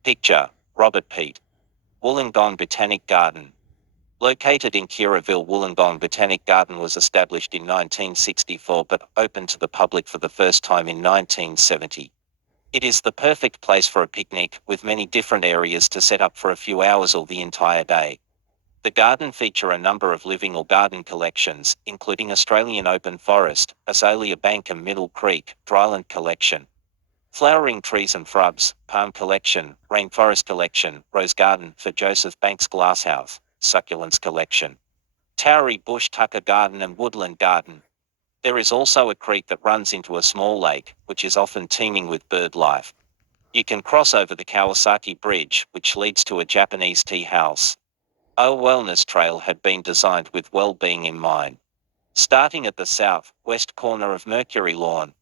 Picture, Robert Pete. Wollongong Botanic Garden. Located in Kiraville, Wollongong Botanic Garden was established in 1964 but opened to the public for the first time in 1970. It is the perfect place for a picnic, with many different areas to set up for a few hours or the entire day. The garden feature a number of living or garden collections, including Australian Open Forest, Azalea Bank and Middle Creek, Dryland Collection, Flowering Trees and Shrubs, Palm Collection, Rainforest Collection, Rose Garden for Joseph Banks Glasshouse, Succulents Collection, Towery Bush Tucker Garden and Woodland Garden. There is also a creek that runs into a small lake, which is often teeming with bird life. You can cross over the Kawasaki Bridge, which leads to a Japanese tea house. A wellness trail had been designed with well-being in mind. Starting at the south-west corner of Mercury Lawn,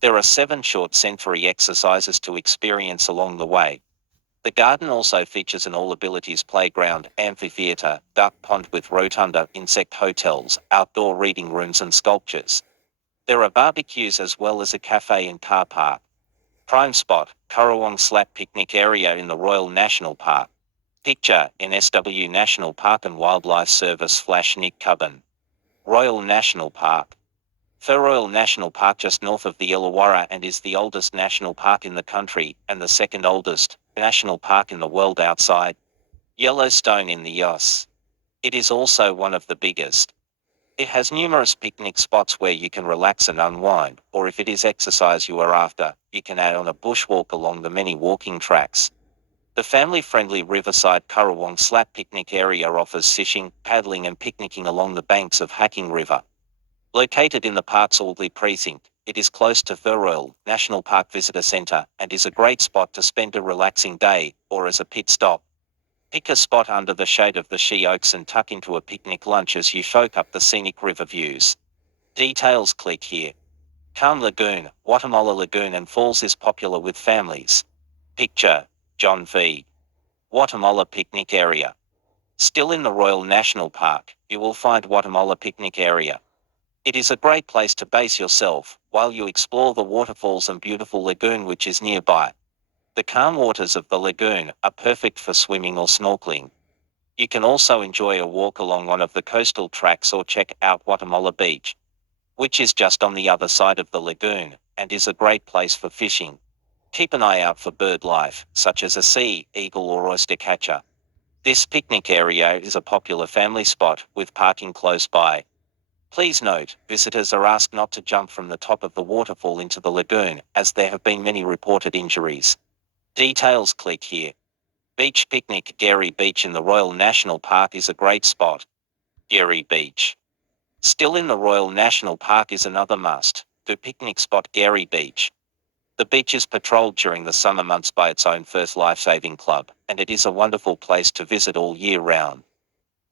there are 7 short sensory exercises to experience along the way. The garden also features an all-abilities playground, amphitheatre, duck pond with rotunda, insect hotels, outdoor reading rooms and sculptures. There are barbecues as well as a cafe and car park. Prime spot, Currawong Slap Picnic Area in the Royal National Park. Picture, NSW National Park and Wildlife Service / Nick Cubbon. Royal National Park. Royal National Park just north of the Illawarra and is the oldest national park in the country, and the second oldest national park in the world outside Yellowstone in the US. It is also one of the biggest. It has numerous picnic spots where you can relax and unwind, or if it is exercise you are after, you can add on a bushwalk along the many walking tracks. The family-friendly riverside Currawong Slap Picnic Area offers fishing, paddling and picnicking along the banks of Hacking River. Located in the park's Othe precinct, it is close to Royal National Park Visitor Centre and is a great spot to spend a relaxing day, or as a pit stop. Pick a spot under the shade of the she oaks and tuck into a picnic lunch as you soak up the scenic river views. Details click here. Calm Lagoon, Guatemala Lagoon and Falls is popular with families. Picture, John V. Guatemala Picnic Area. Still in the Royal National Park, you will find Guatemala Picnic Area. It is a great place to base yourself, while you explore the waterfalls and beautiful lagoon which is nearby. The calm waters of the lagoon are perfect for swimming or snorkeling. You can also enjoy a walk along one of the coastal tracks or check out Guatemala Beach, which is just on the other side of the lagoon, and is a great place for fishing. Keep an eye out for bird life, such as a sea eagle or oyster catcher. This picnic area is a popular family spot, with parking close by. Please note, visitors are asked not to jump from the top of the waterfall into the lagoon, as there have been many reported injuries. Details click here. Beach Picnic. Gary Beach in the Royal National Park is a great spot. Gary Beach. Still in the Royal National Park is another must-do picnic spot, Gary Beach. The beach is patrolled during the summer months by its own First Lifesaving Club, and it is a wonderful place to visit all year round.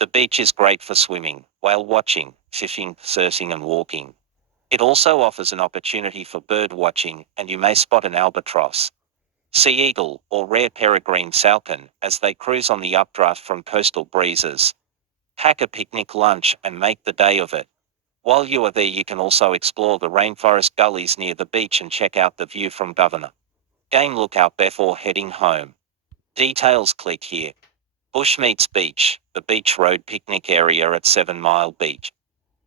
The beach is great for swimming, whale watching, fishing, surfing and walking. It also offers an opportunity for bird watching, and you may spot an albatross, sea eagle, or rare peregrine falcon as they cruise on the updraft from coastal breezes. Pack a picnic lunch and make the day of it. While you are there, you can also explore the rainforest gullies near the beach and check out the view from Governor Game Lookout before heading home. Details click here. Bush meets beach, the Beach Road Picnic Area at 7 Mile Beach.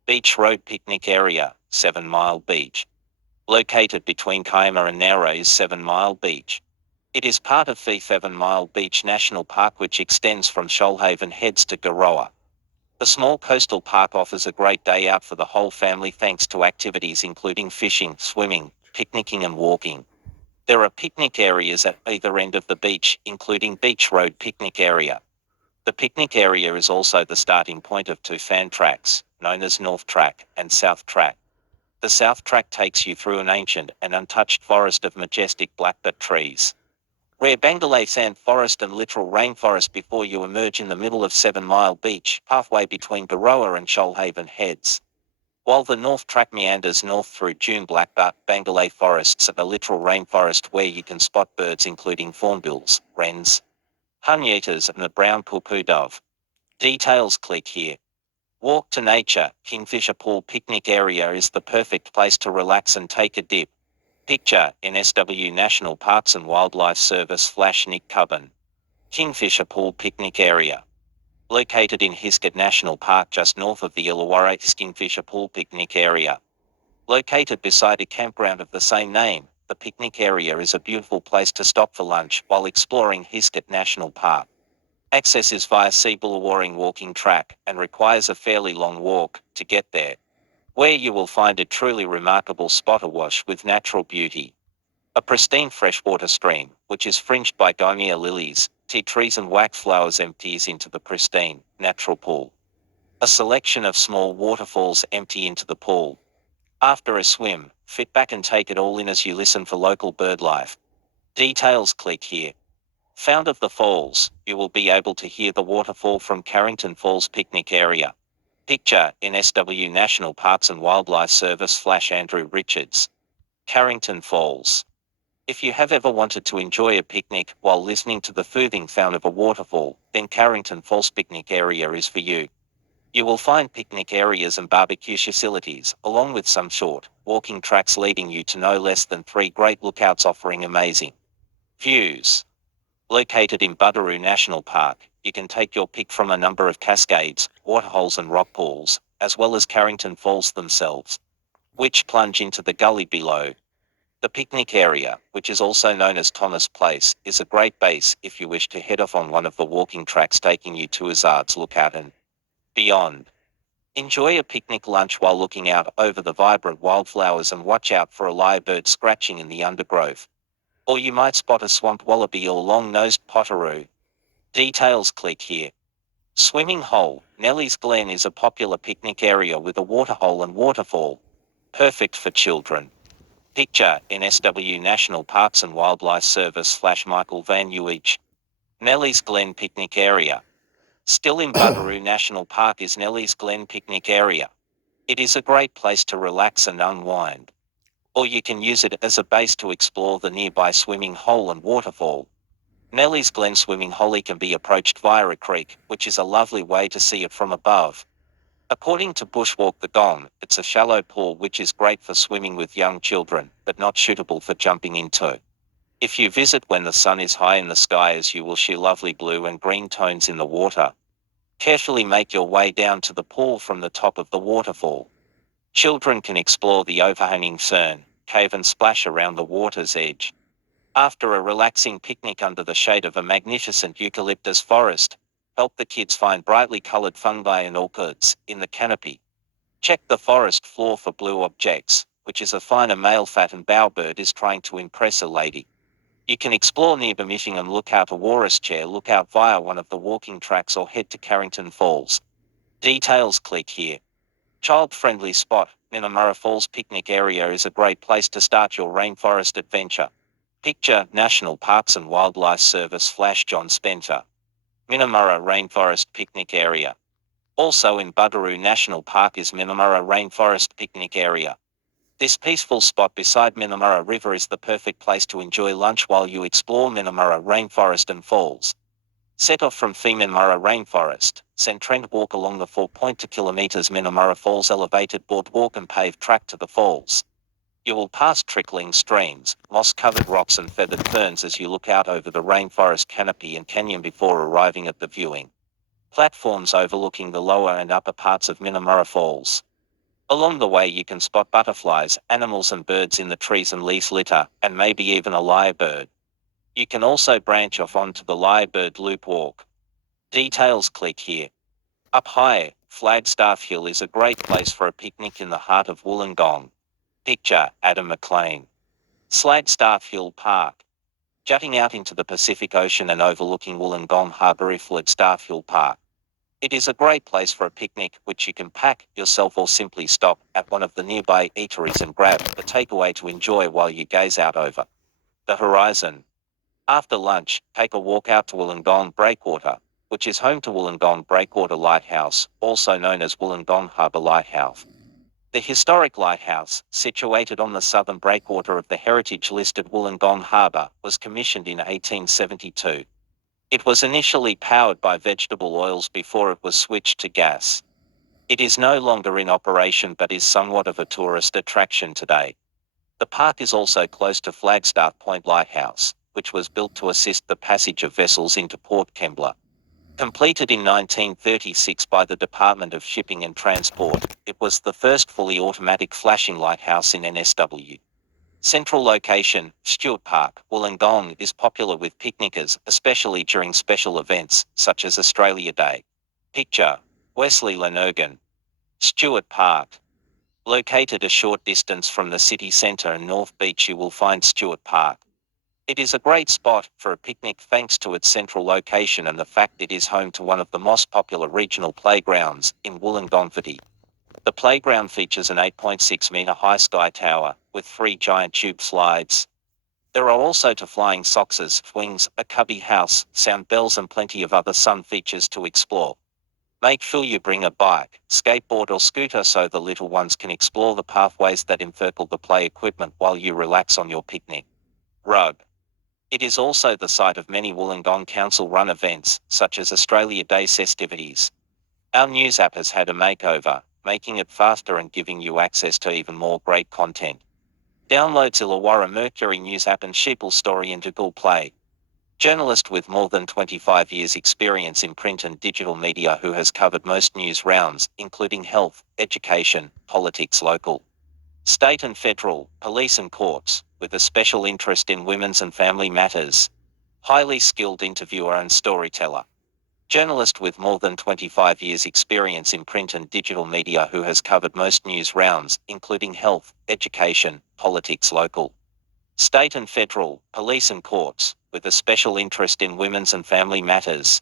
Beach Road Picnic Area, 7 Mile Beach. Located between Kiama and Nowra is 7 Mile Beach. It is part of 7 Mile Beach National Park, which extends from Shoalhaven Heads to Garoa. The small coastal park offers a great day out for the whole family thanks to activities including fishing, swimming, picnicking and walking. There are picnic areas at either end of the beach, including Beach Road Picnic Area. The picnic area is also the starting point of two fan tracks, known as North Track and South Track. The South Track takes you through an ancient and untouched forest of majestic blackbutt trees. Rare Bangalay sand forest and literal rainforest before you emerge in the middle of 7 Mile Beach, halfway between Garoa and Shoalhaven Heads. While the North Track meanders north through June blackbutt Bangalay forests and a literal rainforest where you can spot birds including thornbills, wrens, honeyeaters and the brown poo-poo dove. Details click here. Walk to Nature, Kingfisher Pool Picnic Area is the perfect place to relax and take a dip. Picture, NSW National Parks and Wildlife Service / Nick Cubbon. Kingfisher Pool Picnic Area. Located in Hisket National Park just north of the Illawarra is Kingfisher Pool Picnic Area. Located beside a campground of the same name, the picnic area is a beautiful place to stop for lunch while exploring Hisket National Park. Access is via Illawarra walking track and requires a fairly long walk to get there, where you will find a truly remarkable spot awash with natural beauty. A pristine freshwater stream, which is fringed by gymea lilies, tea trees and wax flowers, empties into the pristine, natural pool. A selection of small waterfalls empty into the pool. After a swim, sit back and take it all in as you listen for local bird life. Details click here. Found of the falls, you will be able to hear the waterfall from Carrington Falls Picnic Area. Picture, NSW National Parks and Wildlife Service / Andrew Richards. Carrington Falls. If you have ever wanted to enjoy a picnic while listening to the soothing sound of a waterfall, then Carrington Falls Picnic Area is for you. You will find picnic areas and barbecue facilities, along with some short, walking tracks leading you to no less than 3 great lookouts offering amazing views. Located in Budaroo National Park, you can take your pick from a number of cascades, waterholes and rock pools, as well as Carrington Falls themselves, which plunge into the gully below. The picnic area, which is also known as Thomas Place, is a great base if you wish to head off on one of the walking tracks taking you to Izzard's Lookout and beyond. Enjoy a picnic lunch while looking out over the vibrant wildflowers and watch out for a lyrebird scratching in the undergrowth. Or you might spot a swamp wallaby or long-nosed potteroo. Details click here. Swimming hole, Nellie's Glen is a popular picnic area with a waterhole and waterfall. Perfect for children. Picture, NSW National Parks and Wildlife Service / Michael Van Uich. Nellie's Glen Picnic Area. Still in Budaroo National Park is Nellie's Glen Picnic Area. It is a great place to relax and unwind. Or you can use it as a base to explore the nearby swimming hole and waterfall. Nellie's Glen swimming hole can be approached via a creek, which is a lovely way to see it from above. According to Bushwalk the Gong, it's a shallow pool which is great for swimming with young children, but not suitable for jumping into. If you visit when the sun is high in the sky, as you will see lovely blue and green tones in the water. Carefully make your way down to the pool from the top of the waterfall. Children can explore the overhanging fern, cave and splash around the water's edge. After a relaxing picnic under the shade of a magnificent eucalyptus forest, help the kids find brightly colored fungi and orchids in the canopy. Check the forest floor for blue objects, which is a finer male fat and bowerbird is trying to impress a lady. You can explore near Bemitting and Lookout Awaris Chair Lookout via one of the walking tracks or head to Carrington Falls. Details click here. Child-friendly spot, Minamurra Falls Picnic Area is a great place to start your rainforest adventure. Picture, National Parks and Wildlife Service / John Spencer. Minamurra Rainforest Picnic Area. Also in Budaroo National Park is Minamurra Rainforest Picnic Area. This peaceful spot beside Minamurra River is the perfect place to enjoy lunch while you explore Minamurra Rainforest and Falls. Set off from Minamurra Rainforest, send Trent walk along the 4.2 kilometers Minamurra Falls elevated boardwalk and paved track to the falls. You will pass trickling streams, moss-covered rocks and feathered ferns as you look out over the rainforest canopy and canyon before arriving at the viewing platforms overlooking the lower and upper parts of Minamurra Falls. Along the way you can spot butterflies, animals and birds in the trees and leaf litter, and maybe even a lyrebird. You can also branch off onto the lyrebird loop walk. Details click here. Up high, Flagstaff Hill is a great place for a picnic in the heart of Wollongong. Picture, Adam McLean. Flagstaff Hill Park. Jutting out into the Pacific Ocean and overlooking Wollongong Harbour is Flagstaff Hill Park. It is a great place for a picnic, which you can pack yourself or simply stop at one of the nearby eateries and grab a takeaway to enjoy while you gaze out over the horizon. After lunch, take a walk out to Wollongong Breakwater, which is home to Wollongong Breakwater Lighthouse, also known as Wollongong Harbour Lighthouse. The historic lighthouse, situated on the southern breakwater of the heritage-listed Wollongong Harbour, was commissioned in 1872. It was initially powered by vegetable oils before it was switched to gas. It is no longer in operation but is somewhat of a tourist attraction today. The park is also close to Flagstaff Point Lighthouse, which was built to assist the passage of vessels into Port Kembla. Completed in 1936 by the Department of Shipping and Transport, it was the first fully automatic flashing lighthouse in NSW. Central location, Stewart Park, Wollongong is popular with picnickers, especially during special events, such as Australia Day. Picture, Wesley Lanogan. Stewart Park. Located a short distance from the city centre and North Beach you will find Stewart Park. It is a great spot for a picnic thanks to its central location and the fact it is home to one of the most popular regional playgrounds in Wollongong City. The playground features an 8.6-metre high sky tower, with 3 giant tube slides. There are also two flying foxes, swings, a cubby house, sound bells and plenty of other sun features to explore. Make sure you bring a bike, skateboard or scooter so the little ones can explore the pathways that encircle the play equipment while you relax on your picnic rug. It is also the site of many Wollongong Council-run events, such as Australia Day festivities. Our news app has had a makeover, making it faster and giving you access to even more great content. Download Illawarra Mercury News app and Sheeple Story into Google Play. Journalist with more than 25 years experience in print and digital media who has covered most news rounds, including health, education, politics, local, state and federal, police and courts, with a special interest in women's and family matters. Highly skilled interviewer and storyteller. Journalist with more than 25 years experience in print and digital media who has covered most news rounds, including health, education, politics, local, state and federal, police and courts, with a special interest in women's and family matters.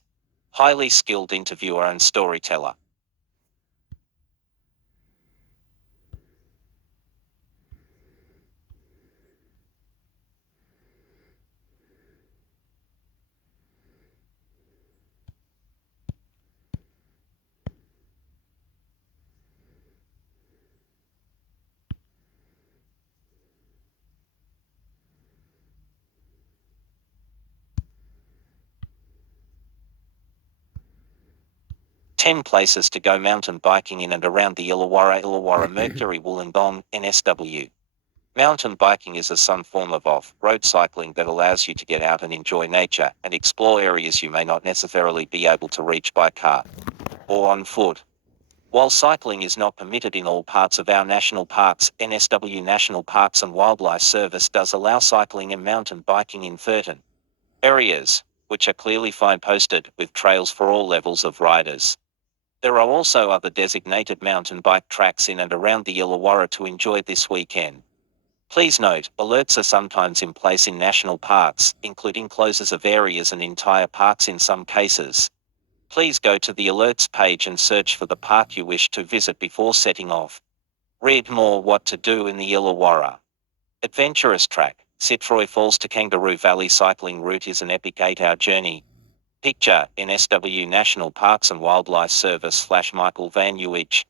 Highly skilled interviewer and storyteller. Ten places to go mountain biking in and around the Illawarra Mercury Wollongong, NSW. Mountain biking is a some form of off-road cycling that allows you to get out and enjoy nature and explore areas you may not necessarily be able to reach by car or on foot. While cycling is not permitted in all parts of our national parks, NSW National Parks and Wildlife Service does allow cycling and mountain biking in certain areas, which are clearly signposted with trails for all levels of riders. There are also other designated mountain bike tracks in and around the Illawarra to enjoy this weekend. Please note, alerts are sometimes in place in national parks, including closures of areas and entire parks in some cases. Please go to the alerts page and search for the park you wish to visit before setting off. Read more what to do in the Illawarra. Adventurous track, Citroy Falls to Kangaroo Valley cycling route is an epic 8-hour journey. Picture, NSW National Parks and Wildlife Service / Michael Van Uwich.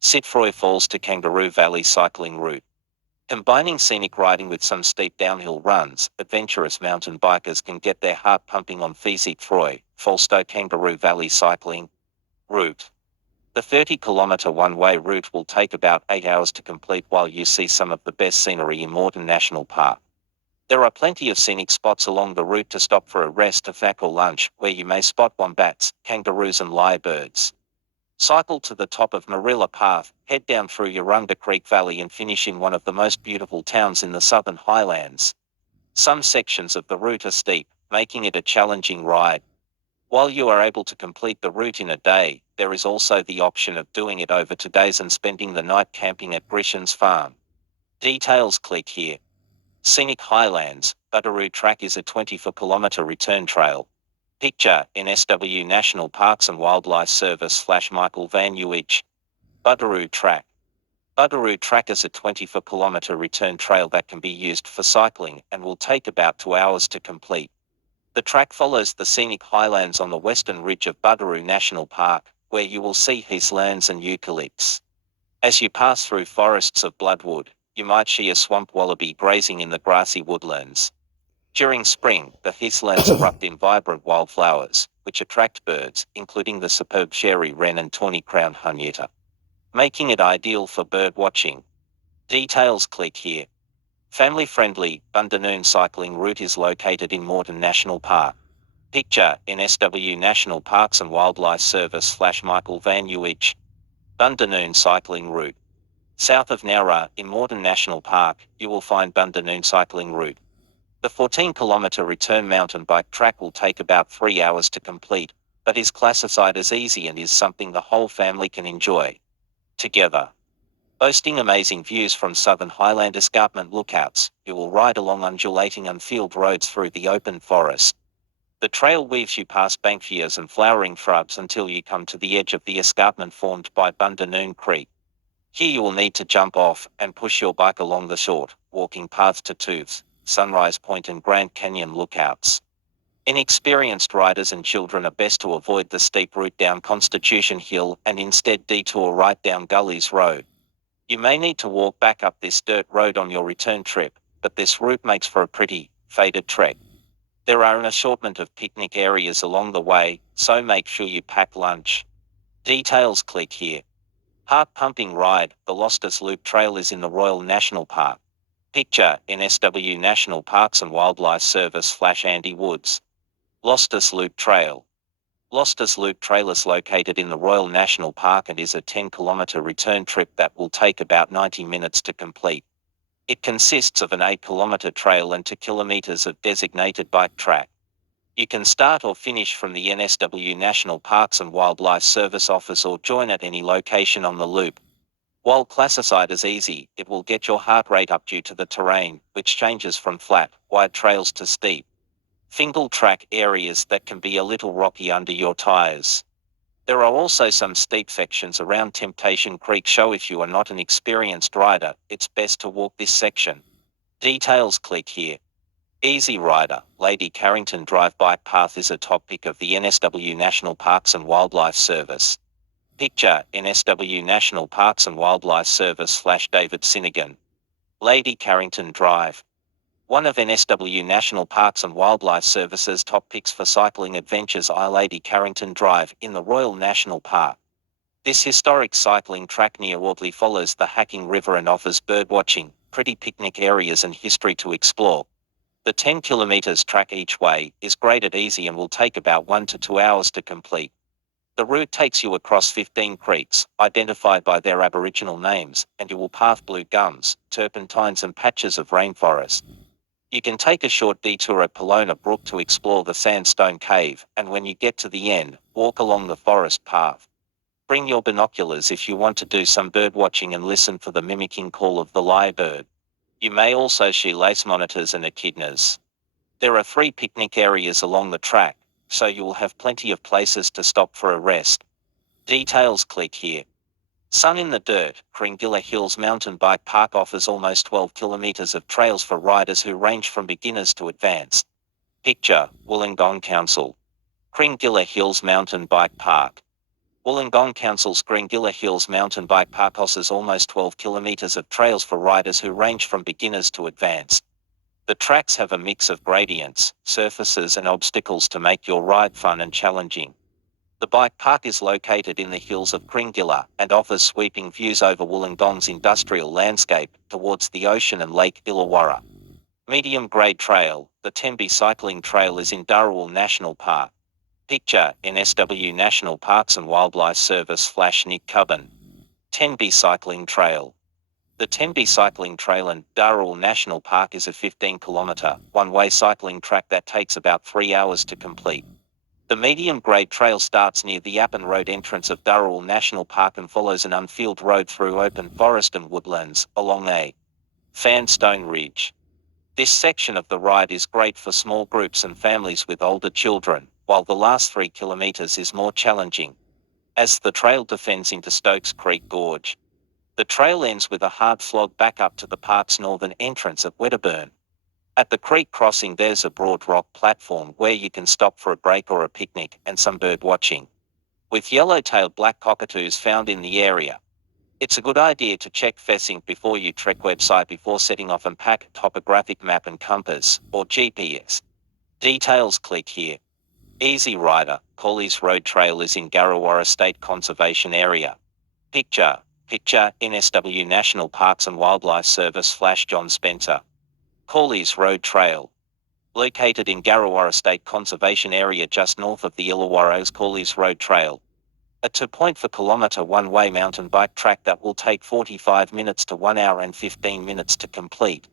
Sitfroy Falls to Kangaroo Valley cycling route. Combining scenic riding with some steep downhill runs, adventurous mountain bikers can get their heart pumping on Sitfroy Falls to Kangaroo Valley cycling route. The 30-kilometre one-way route will take about 8 hours to complete while you see some of the best scenery in Moreton National Park. There are plenty of scenic spots along the route to stop for a rest, a snack or lunch, where you may spot wombats, kangaroos and lyrebirds. Cycle to the top of Marilla Path, head down through Yarrunga Creek Valley and finish in one of the most beautiful towns in the Southern Highlands. Some sections of the route are steep, making it a challenging ride. While you are able to complete the route in a day, there is also the option of doing it over 2 days and spending the night camping at Grisham's farm. Details click here. Scenic Highlands, Budaroo Track is a 24-kilometre return trail. Picture, NSW National Parks and Wildlife Service / Michael Van Uwich. Budaroo Track. Budaroo Track is a 24-kilometre return trail that can be used for cycling and will take about 2 hours to complete. The track follows the scenic highlands on the western ridge of Budaroo National Park, where you will see heathlands and eucalypts. As you pass through forests of bloodwood, you might see a swamp wallaby grazing in the grassy woodlands. During spring, the heathlands erupt in vibrant wildflowers, which attract birds, including the superb cherry wren and tawny-crowned hunyeta, making it ideal for bird watching. Details click here. Family-friendly, Bundanoon cycling route is located in Moreton National Park. Picture, NSW National Parks and Wildlife Service / Michael Van Uwich. Bundanoon cycling route. South of Nowra, in Moreton National Park, you will find Bundanoon cycling route. The 14-kilometre return mountain bike track will take about 3 hours to complete, but is classified as easy and is something the whole family can enjoy together. Boasting amazing views from Southern Highland escarpment lookouts, you will ride along undulating unfield roads through the open forest. The trail weaves you past bankfirs and flowering shrubs until you come to the edge of the escarpment formed by Bundanoon Creek. Here you will need to jump off and push your bike along the short, walking path to Tooths, Sunrise Point and Grand Canyon lookouts. Inexperienced riders and children are best to avoid the steep route down Constitution Hill and instead detour right down Gullies Road. You may need to walk back up this dirt road on your return trip, but this route makes for a pretty, faded trek. There are an assortment of picnic areas along the way, so make sure you pack lunch. Details click here. Heart-pumping ride, the Lostas Loop Trail is in the Royal National Park. Picture, NSW National Parks and Wildlife Service / Andy Woods. Lostas Loop Trail. Lostas Loop Trail is located in the Royal National Park and is a 10-kilometre return trip that will take about 90 minutes to complete. It consists of an 8-kilometre trail and 2 kilometres of designated bike track. You can start or finish from the NSW National Parks and Wildlife Service office or join at any location on the loop. While classified as easy, it will get your heart rate up due to the terrain, which changes from flat, wide trails to steep, single-track areas that can be a little rocky under your tires. There are also some steep sections around Temptation Creek, so if you are not an experienced rider, it's best to walk this section. Details click here. Easy Rider, Lady Carrington Drive Bike Path is a top pick of the NSW National Parks and Wildlife Service. Picture, NSW National Parks and Wildlife Service / David Sinnigan. Lady Carrington Drive. One of NSW National Parks and Wildlife Service's top picks for cycling adventures are Lady Carrington Drive in the Royal National Park. This historic cycling track near Othe follows the Hacking River and offers birdwatching, pretty picnic areas and history to explore. The 10 kilometres track each way is graded easy and will take about 1 to 2 hours to complete. The route takes you across 15 creeks, identified by their Aboriginal names, and you will pass blue gums, turpentines and patches of rainforest. You can take a short detour at Pelona Brook to explore the Sandstone Cave, and when you get to the end, walk along the forest path. Bring your binoculars if you want to do some bird watching and listen for the mimicking call of the lyrebird. You may also see lace monitors and echidnas. There are 3 picnic areas along the track, so you will have plenty of places to stop for a rest. Details click here. Sun in the Dirt, Kringilla Hills Mountain Bike Park offers almost 12 kilometres of trails for riders who range from beginners to advanced. Picture, Wollongong Council. Kringilla Hills Mountain Bike Park. Wollongong Council's Kringilla Hills Mountain Bike Park offers almost 12 kilometres of trails for riders who range from beginners to advanced. The tracks have a mix of gradients, surfaces and obstacles to make your ride fun and challenging. The bike park is located in the hills of Kringilla and offers sweeping views over Wollongong's industrial landscape towards the ocean and Lake Illawarra. Medium-grade trail, the Tembe Cycling Trail is in Darawal National Park. Picture, NSW National Parks and Wildlife Service / Nick Cubbon. Tembe Cycling Trail. The Tembe Cycling Trail in Darawal National Park is a 15-kilometre, one-way cycling track that takes about 3 hours to complete. The medium-grade trail starts near the Appin Road entrance of Darawal National Park and follows an unfield road through open forest and woodlands, along a sandstone ridge. This section of the ride is great for small groups and families with older children, while the last 3 kilometres is more challenging, as the trail descends into Stokes Creek Gorge. The trail ends with a hard slog back up to the park's northern entrance at Wedderburn. At the creek crossing there's a broad rock platform where you can stop for a break or a picnic and some bird watching, with yellow-tailed black cockatoos found in the area. It's a good idea to check fencing before you trek website before setting off and pack topographic map and compass, or GPS. Details click here. Easy Rider, Corley's Road Trail is in Illawarra State Conservation Area. Picture, NSW National Parks and Wildlife Service / John Spencer. Corley's Road Trail. Located in Illawarra State Conservation Area just north of the Illawarra's Corley's Road Trail. A 2.4 kilometre one-way mountain bike track that will take 45 minutes to 1 hour and 15 minutes to complete.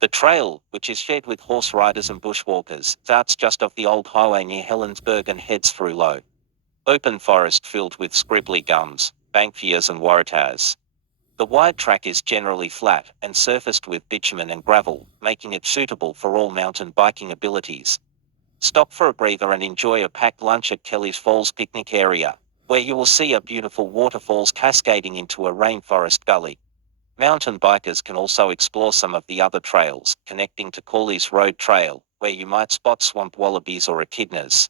The trail, which is shared with horse riders and bushwalkers, starts just off the old highway near Helensburgh and heads through low open forest filled with scribbly gums, bankfias and waratahs. The wide track is generally flat and surfaced with bitumen and gravel, making it suitable for all mountain biking abilities. Stop for a breather and enjoy a packed lunch at Kelly's Falls picnic area, where you will see a beautiful waterfalls cascading into a rainforest gully. Mountain bikers can also explore some of the other trails connecting to Corley's Road Trail, where you might spot swamp wallabies or echidnas.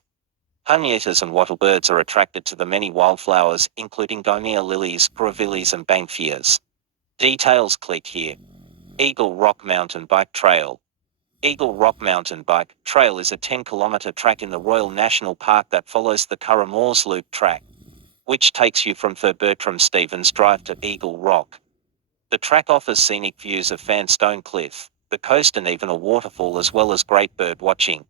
Hunyetas and wattlebirds are attracted to the many wildflowers, including gymnea lilies, grevilleas and bankfias. Details click here. Eagle Rock Mountain Bike Trail. Eagle Rock Mountain Bike Trail is a 10-kilometre track in the Royal National Park that follows the Curragh Moors Loop track, which takes you from Sir Bertram Stevens Drive to Eagle Rock. The track offers scenic views of Fanstone Cliff, the coast and even a waterfall as well as great bird watching.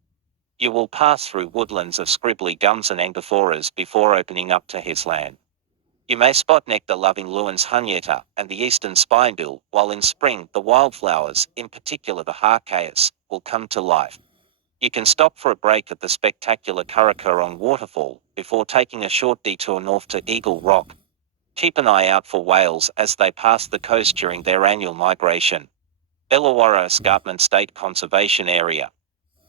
You will pass through woodlands of scribbly gums and angophoras before opening up to heathland. You may spot nectar-loving Lewin's hunyeta and the eastern spinebill, while in spring the wildflowers, in particular the harcaeus, will come to life. You can stop for a break at the spectacular Curragh waterfall before taking a short detour north to Eagle Rock. Keep an eye out for whales as they pass the coast during their annual migration. Illawarra Escarpment State Conservation Area.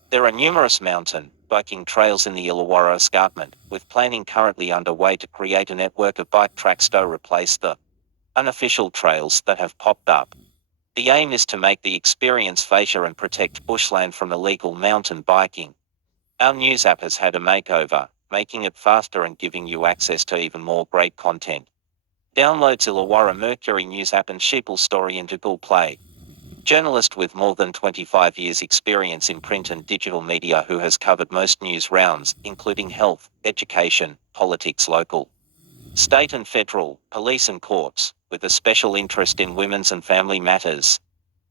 There are numerous mountain biking trails in the Illawarra Escarpment, with planning currently underway to create a network of bike tracks to replace the unofficial trails that have popped up. The aim is to make the experience fair and protect bushland from illegal mountain biking. Our news app has had a makeover, making it faster and giving you access to even more great content. Downloads Illawarra Mercury News app and Sheeple Story into Google Play. Journalist with more than 25 years experience in print and digital media who has covered most news rounds, including health, education, politics, local, state and federal, police and courts, with a special interest in women's and family matters.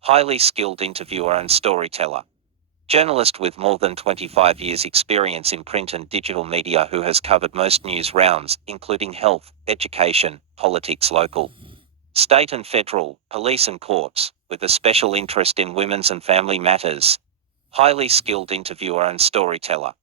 Highly skilled interviewer and storyteller. Journalist with more than 25 years experience in print and digital media who has covered most news rounds, including health, education, politics, local, state and federal, police and courts, with a special interest in women's and family matters. Highly skilled interviewer and storyteller.